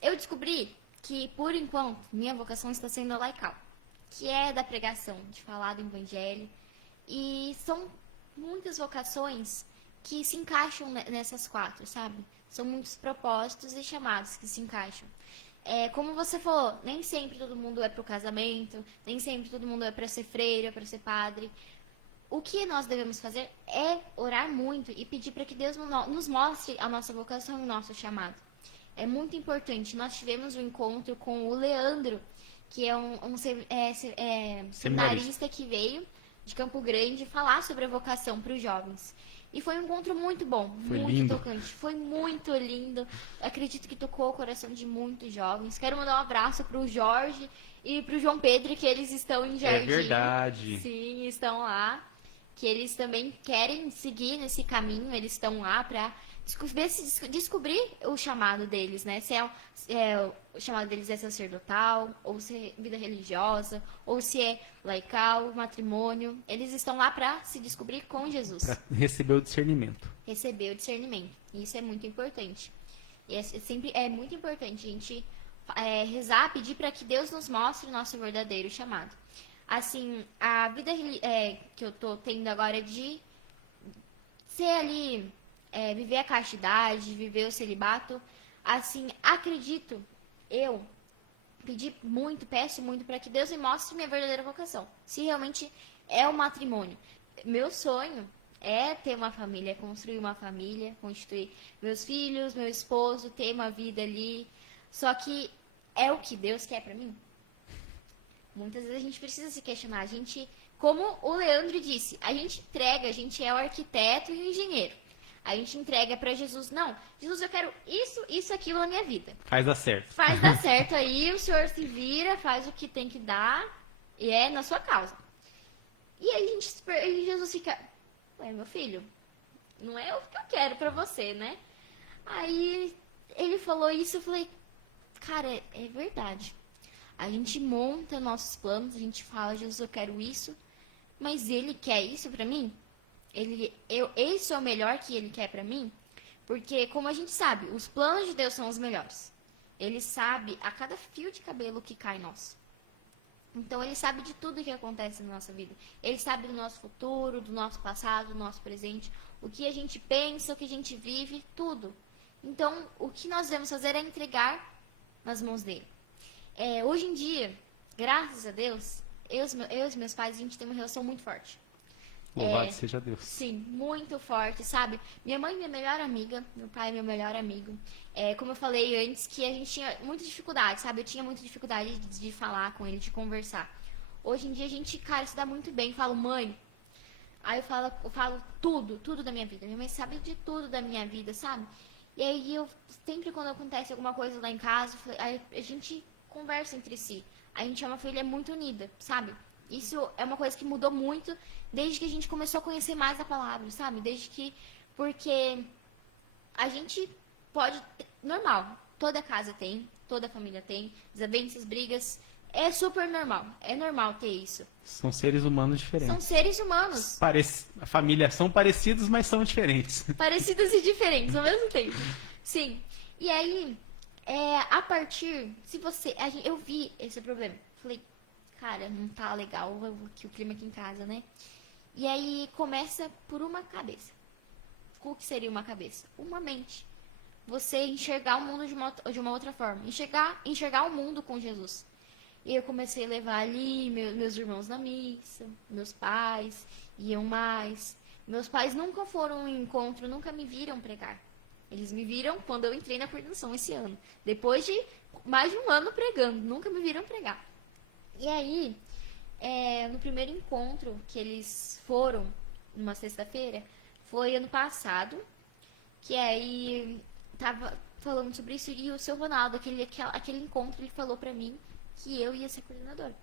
Eu descobri que, por enquanto, minha vocação está sendo a laical, que é da pregação, de falar do evangelho. E são muitas vocações que se encaixam nessas 4, sabe? São muitos propósitos e chamados que se encaixam. Como você falou, nem sempre todo mundo é para o casamento, nem sempre todo mundo é para ser freira, para ser padre. O que nós devemos fazer é orar muito e pedir para que Deus nos mostre a nossa vocação e o nosso chamado. É muito importante. Nós tivemos um encontro com o Leandro, que é um seminarista que veio de Campo Grande falar sobre a vocação para os jovens. E foi um encontro muito bom, Foi muito lindo. tocante. Foi muito lindo. Acredito que tocou o coração de muitos jovens. Quero mandar um abraço para o Jorge e para o João Pedro, que eles estão em Jardim. É verdade. Sim, estão lá. Que eles também querem seguir nesse caminho. Eles estão lá para descobrir o chamado deles, né? Se o chamado deles é sacerdotal, ou se é vida religiosa, ou se é laical, matrimônio. Eles estão lá para se descobrir com Jesus. Para receber o discernimento. Receber o discernimento. E isso é muito importante. E sempre é muito importante a gente rezar, pedir para que Deus nos mostre o nosso verdadeiro chamado. Assim, a vida que eu tô tendo agora de ser ali, viver a castidade, viver o celibato, assim, acredito, eu peço muito para que Deus me mostre minha verdadeira vocação. Se realmente é o matrimônio. Meu sonho é ter uma família, é construir uma família, constituir meus filhos, meu esposo, ter uma vida ali. Só que é o que Deus quer para mim? Muitas vezes a gente precisa se questionar. A gente, como o Leandro disse, a gente é o arquiteto e o engenheiro. A gente entrega para Jesus, não, Jesus, eu quero isso, aquilo na minha vida. Faz dar certo. Faz dar certo aí, o Senhor se vira, faz o que tem que dar, e é na sua causa. E aí Jesus fica, ué, meu filho, não é o que eu quero para você, né? Aí ele falou isso, eu falei, cara, é verdade. A gente monta nossos planos, a gente fala, Jesus, eu quero isso, mas ele quer isso pra mim? Esse é o melhor que ele quer pra mim? Porque, como a gente sabe, os planos de Deus são os melhores. Ele sabe a cada fio de cabelo que cai nosso. Então, ele sabe de tudo que acontece na nossa vida. Ele sabe do nosso futuro, do nosso passado, do nosso presente, o que a gente pensa, o que a gente vive, tudo. Então, o que nós devemos fazer é entregar nas mãos dele. Hoje em dia, graças a Deus, eu e meus pais, a gente tem uma relação muito forte. Louvado seja Deus. Sim, muito forte, sabe? Minha mãe é minha melhor amiga, meu pai é meu melhor amigo. Como eu falei antes, que a gente tinha muita dificuldade, sabe? Eu tinha muita dificuldade de falar com ele, de conversar. Hoje em dia a gente, cara, se dá muito bem. Eu falo, mãe. Aí eu falo tudo da minha vida. Minha mãe sabe de tudo da minha vida, sabe? E aí sempre quando acontece alguma coisa lá em casa, a gente conversa entre si. A gente é uma família muito unida, sabe? Isso é uma coisa que mudou muito desde que a gente começou a conhecer mais a palavra, sabe? Porque a gente pode, normal, toda casa tem, toda família tem, desavenças, brigas, é super normal, é normal ter isso. São seres humanos São diferentes. seres humanos, A família são parecidos, mas são diferentes. parecidos e diferentes ao mesmo tempo. Sim. E aí, a partir, se você, eu vi esse problema, falei, cara, não tá legal o clima aqui em casa, né? E aí começa por uma cabeça. O que seria uma cabeça? Uma mente. Você enxergar o mundo de uma outra forma. Enxergar o mundo com Jesus. E eu comecei a levar ali meus irmãos na missa, meus pais iam mais. Meus pais nunca foram em encontro, nunca me viram pregar. Eles me viram quando eu entrei na coordenação esse ano. Depois de mais de um ano pregando, nunca me viram pregar. E aí, no primeiro encontro que eles foram, numa sexta-feira, foi ano passado, que aí tava falando sobre isso, e o seu Ronaldo, aquele encontro, ele falou pra mim que eu ia ser coordenadora.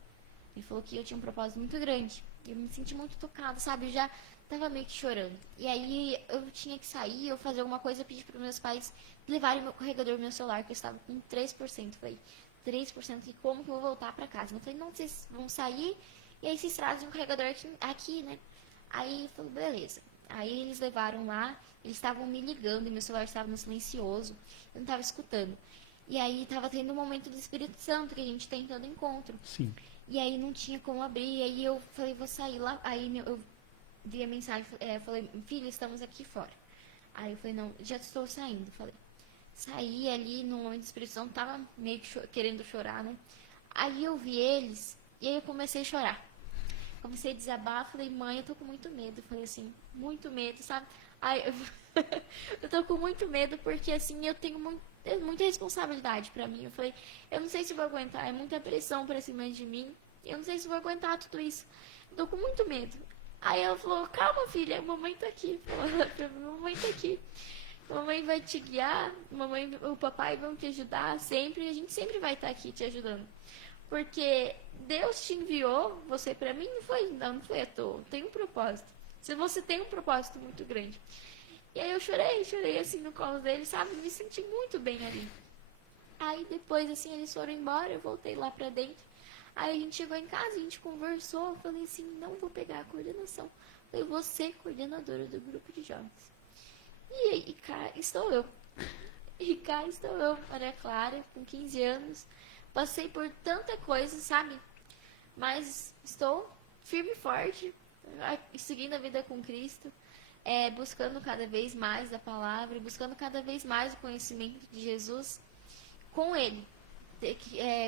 Ele falou que eu tinha um propósito muito grande. Eu me senti muito tocada, sabe? Eu já tava meio que chorando. E aí eu tinha que sair, eu fazer alguma coisa, eu pedi para meus pais levarem meu carregador, meu celular, que eu estava com 3%. Eu falei, 3%, e como que eu vou voltar para casa? Eu falei, não, vocês vão sair e aí vocês trazem um carregador aqui, né? Aí eu falei, beleza. Aí eles levaram lá, eles estavam me ligando e meu celular estava no silencioso, eu não estava escutando. E aí estava tendo um momento do Espírito Santo que a gente tem todo encontro. Sim. E aí não tinha como abrir, e aí eu falei, vou sair lá. Aí eu vi a mensagem, falei, filho, estamos aqui fora. Aí eu falei, não, já estou saindo. Falei, saí ali no momento do Espírito Santo, tava meio que querendo chorar, né? Aí eu vi eles, e aí eu comecei a chorar. Comecei a desabar, falei, mãe, eu tô com muito medo. Falei assim, muito medo, sabe? Aí eu tô com muito medo porque assim, eu tenho muita responsabilidade pra mim. Eu falei, eu não sei se vou aguentar, é muita pressão pra cima de mim. Eu não sei se vou aguentar tudo isso. Eu tô com muito medo. Aí ela falou, calma filha, a mamãe tá aqui. Mamãe tá aqui. Mamãe vai te guiar, o papai vão te ajudar sempre. A gente sempre vai estar aqui te ajudando. Porque Deus te enviou você pra mim, não foi à toa. Tem um propósito. Se você tem um propósito muito grande. E aí eu chorei assim no colo dele, sabe? Me senti muito bem ali. Aí depois, assim, eles foram embora, eu voltei lá pra dentro. Aí a gente chegou em casa, a gente conversou, eu falei assim, não vou pegar a coordenação. Eu vou ser coordenadora do grupo de jovens. E aí, cá estou eu. E cá estou eu, Maria Clara, com 15 anos. Passei por tanta coisa, sabe? Mas estou firme e forte, seguindo a vida com Cristo, buscando cada vez mais a palavra, buscando cada vez mais o conhecimento de Jesus com Ele,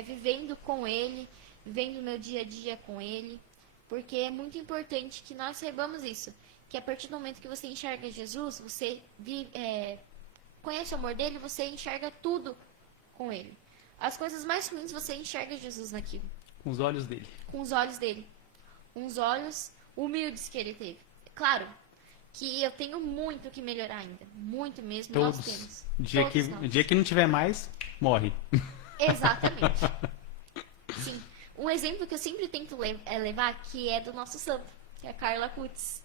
vivendo com Ele, vivendo o meu dia a dia com Ele, porque é muito importante que nós saibamos isso, que a partir do momento que você enxerga Jesus, você conhece o amor dele, você enxerga tudo com Ele. As coisas mais ruins você enxerga Jesus naquilo. Com os olhos dele. Com os olhos dele. Com os olhos humildes que ele teve. Claro que eu tenho muito que melhorar ainda. Muito mesmo. Todos. Nós temos. O dia que não tiver mais, morre. Exatamente. Sim. Um exemplo que eu sempre tento levar, que é do nosso santo, que é a Carla Kutz.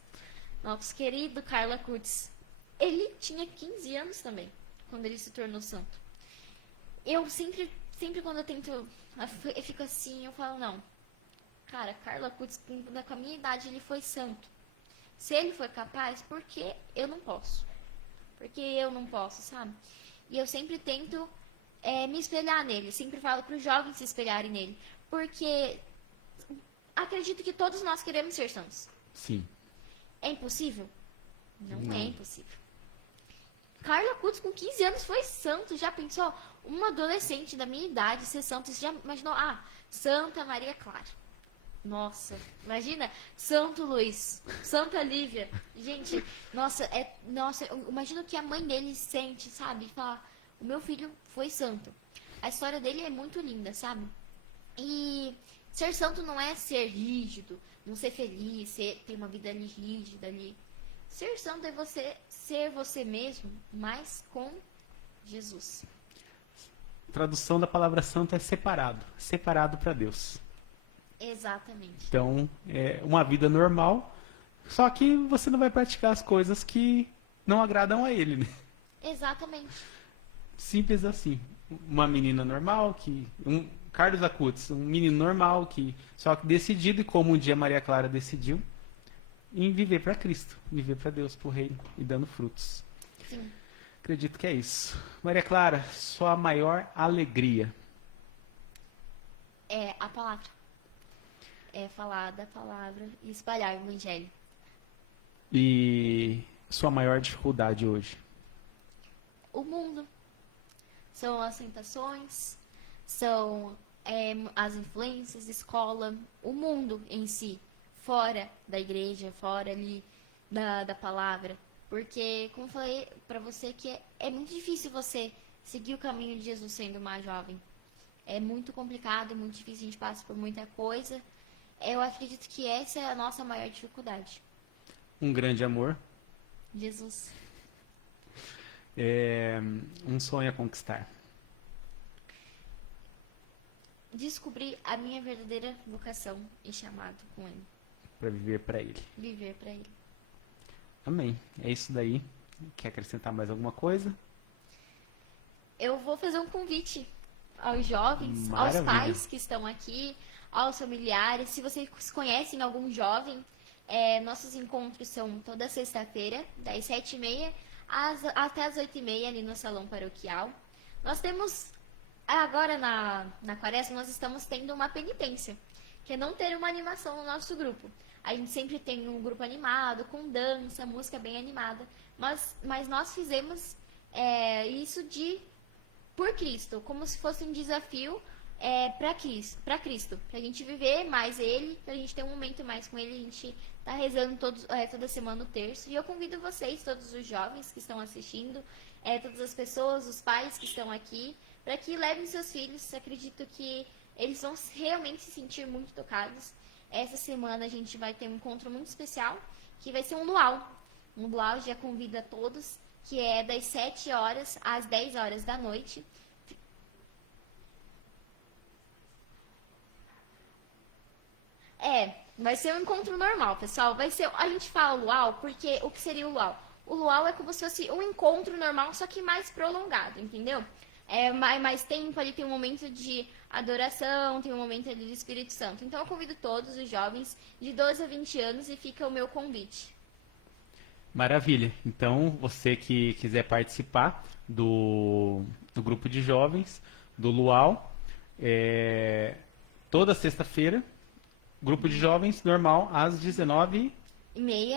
Nosso querido Carla Kutz. Ele tinha 15 anos também, quando ele se tornou santo. Eu sempre quando eu tento, eu fico assim, eu falo, não. Cara, Carla Kutz, com a minha idade, ele foi santo. Se ele foi capaz, por que eu não posso? Porque eu não posso, sabe? E eu sempre tento me espelhar nele. Sempre falo para os jovens se espelharem nele. Porque acredito que todos nós queremos ser santos. Sim. É impossível? Não é impossível. Carla Kutz, com 15 anos, foi santo. Já pensou? Uma adolescente da minha idade ser santo. Você já imaginou? Santa Maria Clara. Nossa, imagina, Santo Luís, Santa Lívia. Gente, nossa, imagina o que a mãe dele sente, sabe? Fala, o meu filho foi santo. A história dele é muito linda, sabe? E ser santo não é ser rígido, não ser feliz, ter uma vida ali rígida ali. Ser santo é você ser você mesmo, mas com Jesus. A tradução da palavra santo é separado para Deus. Exatamente. Então, é uma vida normal, só que você não vai praticar as coisas que não agradam a Ele, né? Exatamente. Simples assim. Uma menina normal, Carlos Acutis, um menino normal, só que decidido, e como um dia Maria Clara decidiu, em viver para Cristo, viver para Deus, para o reino e dando frutos. Sim. Acredito que é isso. Maria Clara, sua maior alegria. É a palavra. É falar da palavra e espalhar o evangelho. E sua maior dificuldade hoje. O mundo. São as tentações, são as influências, escola, o mundo em si, fora da igreja, fora ali da palavra. Porque, como eu falei pra você, que é muito difícil você seguir o caminho de Jesus sendo mais jovem. É muito complicado, é muito difícil, a gente passa por muita coisa. Eu acredito que essa é a nossa maior dificuldade. Um grande amor. Jesus. Um sonho a conquistar. Descobrir a minha verdadeira vocação e chamado com Ele. Para viver para Ele. Viver pra Ele. Amém. É isso daí. Quer acrescentar mais alguma coisa? Eu vou fazer um convite aos jovens, Maravilha. aos pais que estão aqui, aos familiares. Se vocês conhecem algum jovem, nossos encontros são toda sexta-feira, das 7h30 até as 8h30 ali no salão paroquial. Nós temos, agora na quaresma, nós estamos tendo uma penitência, que é não ter uma animação no nosso grupo. A gente sempre tem um grupo animado, com dança, música bem animada, mas nós fizemos isso por Cristo, como se fosse um desafio para Cristo, para a gente viver mais Ele, para a gente ter um momento mais com Ele. A gente está rezando toda semana o terço, e eu convido vocês, todos os jovens que estão assistindo, todas as pessoas, os pais que estão aqui, para que levem seus filhos. Acredito que eles vão realmente se sentir muito tocados. Essa semana a gente vai ter um encontro muito especial, que vai ser um luau. Um luau, já convido a todos, que é das 7 horas às 10 horas da noite. Vai ser um encontro normal, pessoal. A gente fala luau porque o que seria o luau? O luau é como se fosse um encontro normal, só que mais prolongado, entendeu? Mais tempo ali, tem um momento de adoração, tem um momento ali do Espírito Santo. Então eu convido todos os jovens de 12 a 20 anos, e fica o meu convite. Maravilha. Então, você que quiser participar do grupo de jovens, do Luau, toda sexta-feira, grupo de jovens normal, às 19h30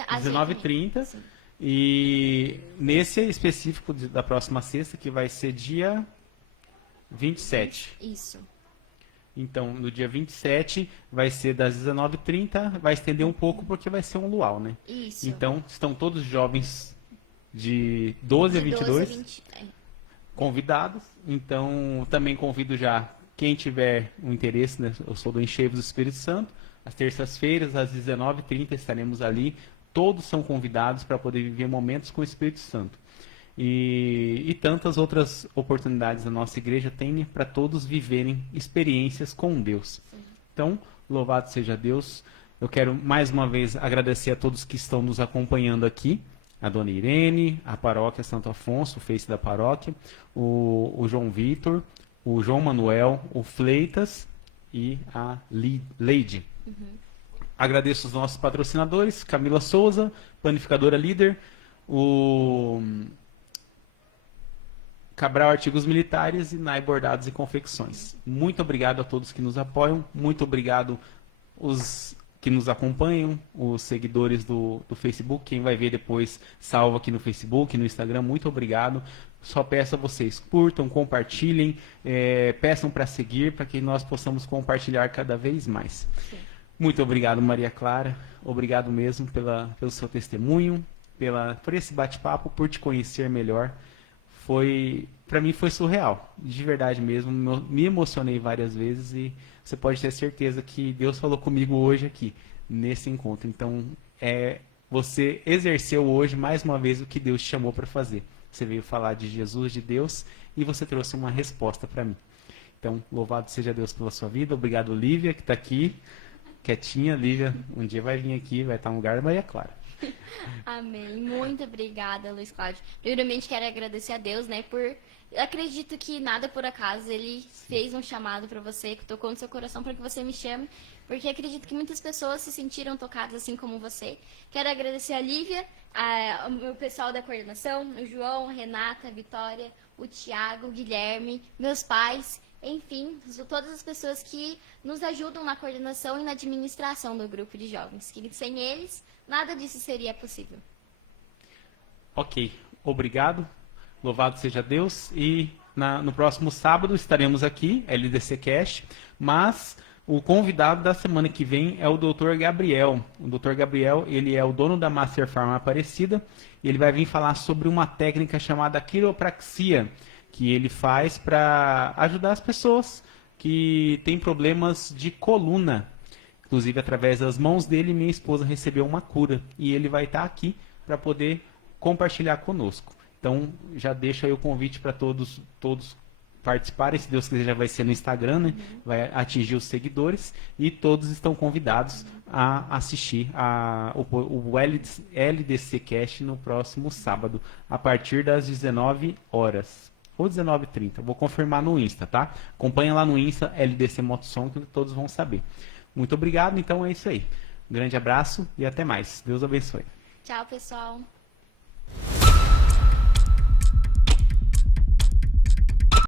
às 19h30. Sim. E nesse específico da próxima sexta, que vai ser dia 27. Isso. Então, no dia 27, vai ser das 19h30, vai estender um pouco porque vai ser um luau, né? Isso. Então, estão todos jovens de 12 a 22 convidados. Então, também convido já quem tiver um interesse, né? Eu sou do Encheios do Espírito Santo. Às terças-feiras, às 19h30, estaremos ali. Todos são convidados para poder viver momentos com o Espírito Santo. E tantas outras oportunidades a nossa igreja tem para todos viverem experiências com Deus. Sim. Então, louvado seja Deus. Eu quero mais uma vez agradecer a todos que estão nos acompanhando aqui. A Dona Irene, a Paróquia Santo Afonso, o Face da Paróquia, o João Vitor, o João Manuel, o Fleitas e a Leide. Agradeço os nossos patrocinadores, Camila Souza, Panificadora Líder, o Cabral Artigos Militares e Nai Bordados e Confecções. Muito obrigado a todos que nos apoiam, muito obrigado os que nos acompanham, os seguidores do Facebook, quem vai ver depois salva aqui no Facebook, no Instagram, muito obrigado. Só peço a vocês, curtam, compartilhem, peçam para seguir, para que nós possamos compartilhar cada vez mais. Sim. Muito obrigado, Maria Clara. Obrigado mesmo pelo seu testemunho, por esse bate-papo, por te conhecer melhor. Para mim foi surreal, de verdade mesmo. Me emocionei várias vezes e você pode ter certeza que Deus falou comigo hoje aqui, nesse encontro. Então, você exerceu hoje mais uma vez o que Deus te chamou para fazer. Você veio falar de Jesus, de Deus, e você trouxe uma resposta para mim. Então, louvado seja Deus pela sua vida. Obrigado, Lívia, que está aqui, quietinha. Lívia, um dia vai vir aqui, vai estar no lugar da Maria Clara. Amém. Muito obrigada, Luiz Cláudio. Primeiramente, quero agradecer a Deus, né, por... Acredito que nada por acaso, Ele fez um chamado para você, que tocou no seu coração para que você me chame, porque acredito que muitas pessoas se sentiram tocadas assim como você. Quero agradecer a Lívia, o meu pessoal da coordenação, o João, a Renata, a Vitória, o Tiago, o Guilherme, meus pais, enfim, todas as pessoas que nos ajudam na coordenação e na administração do grupo de jovens, que sem eles, nada disso seria possível. Ok, obrigado. Louvado seja Deus. E no próximo sábado estaremos aqui, LDC Cast, mas o convidado da semana que vem é o Dr. Gabriel. O Dr. Gabriel, ele é o dono da Master Farm Aparecida e ele vai vir falar sobre uma técnica chamada quiropraxia, que ele faz para ajudar as pessoas que têm problemas de coluna. Inclusive, através das mãos dele, minha esposa recebeu uma cura e ele vai estar aqui para poder compartilhar conosco. Então, já deixo aí o convite para todos participarem. Se Deus quiser, já vai ser no Instagram, né? Vai atingir os seguidores. E todos estão convidados a assistir o LDC Cast no próximo sábado, a partir das 19 horas. Ou 19h30. Vou confirmar no Insta, tá? Acompanha lá no Insta, LDC Motossom, que todos vão saber. Muito obrigado. Então, é isso aí. Um grande abraço e até mais. Deus abençoe. Tchau, pessoal.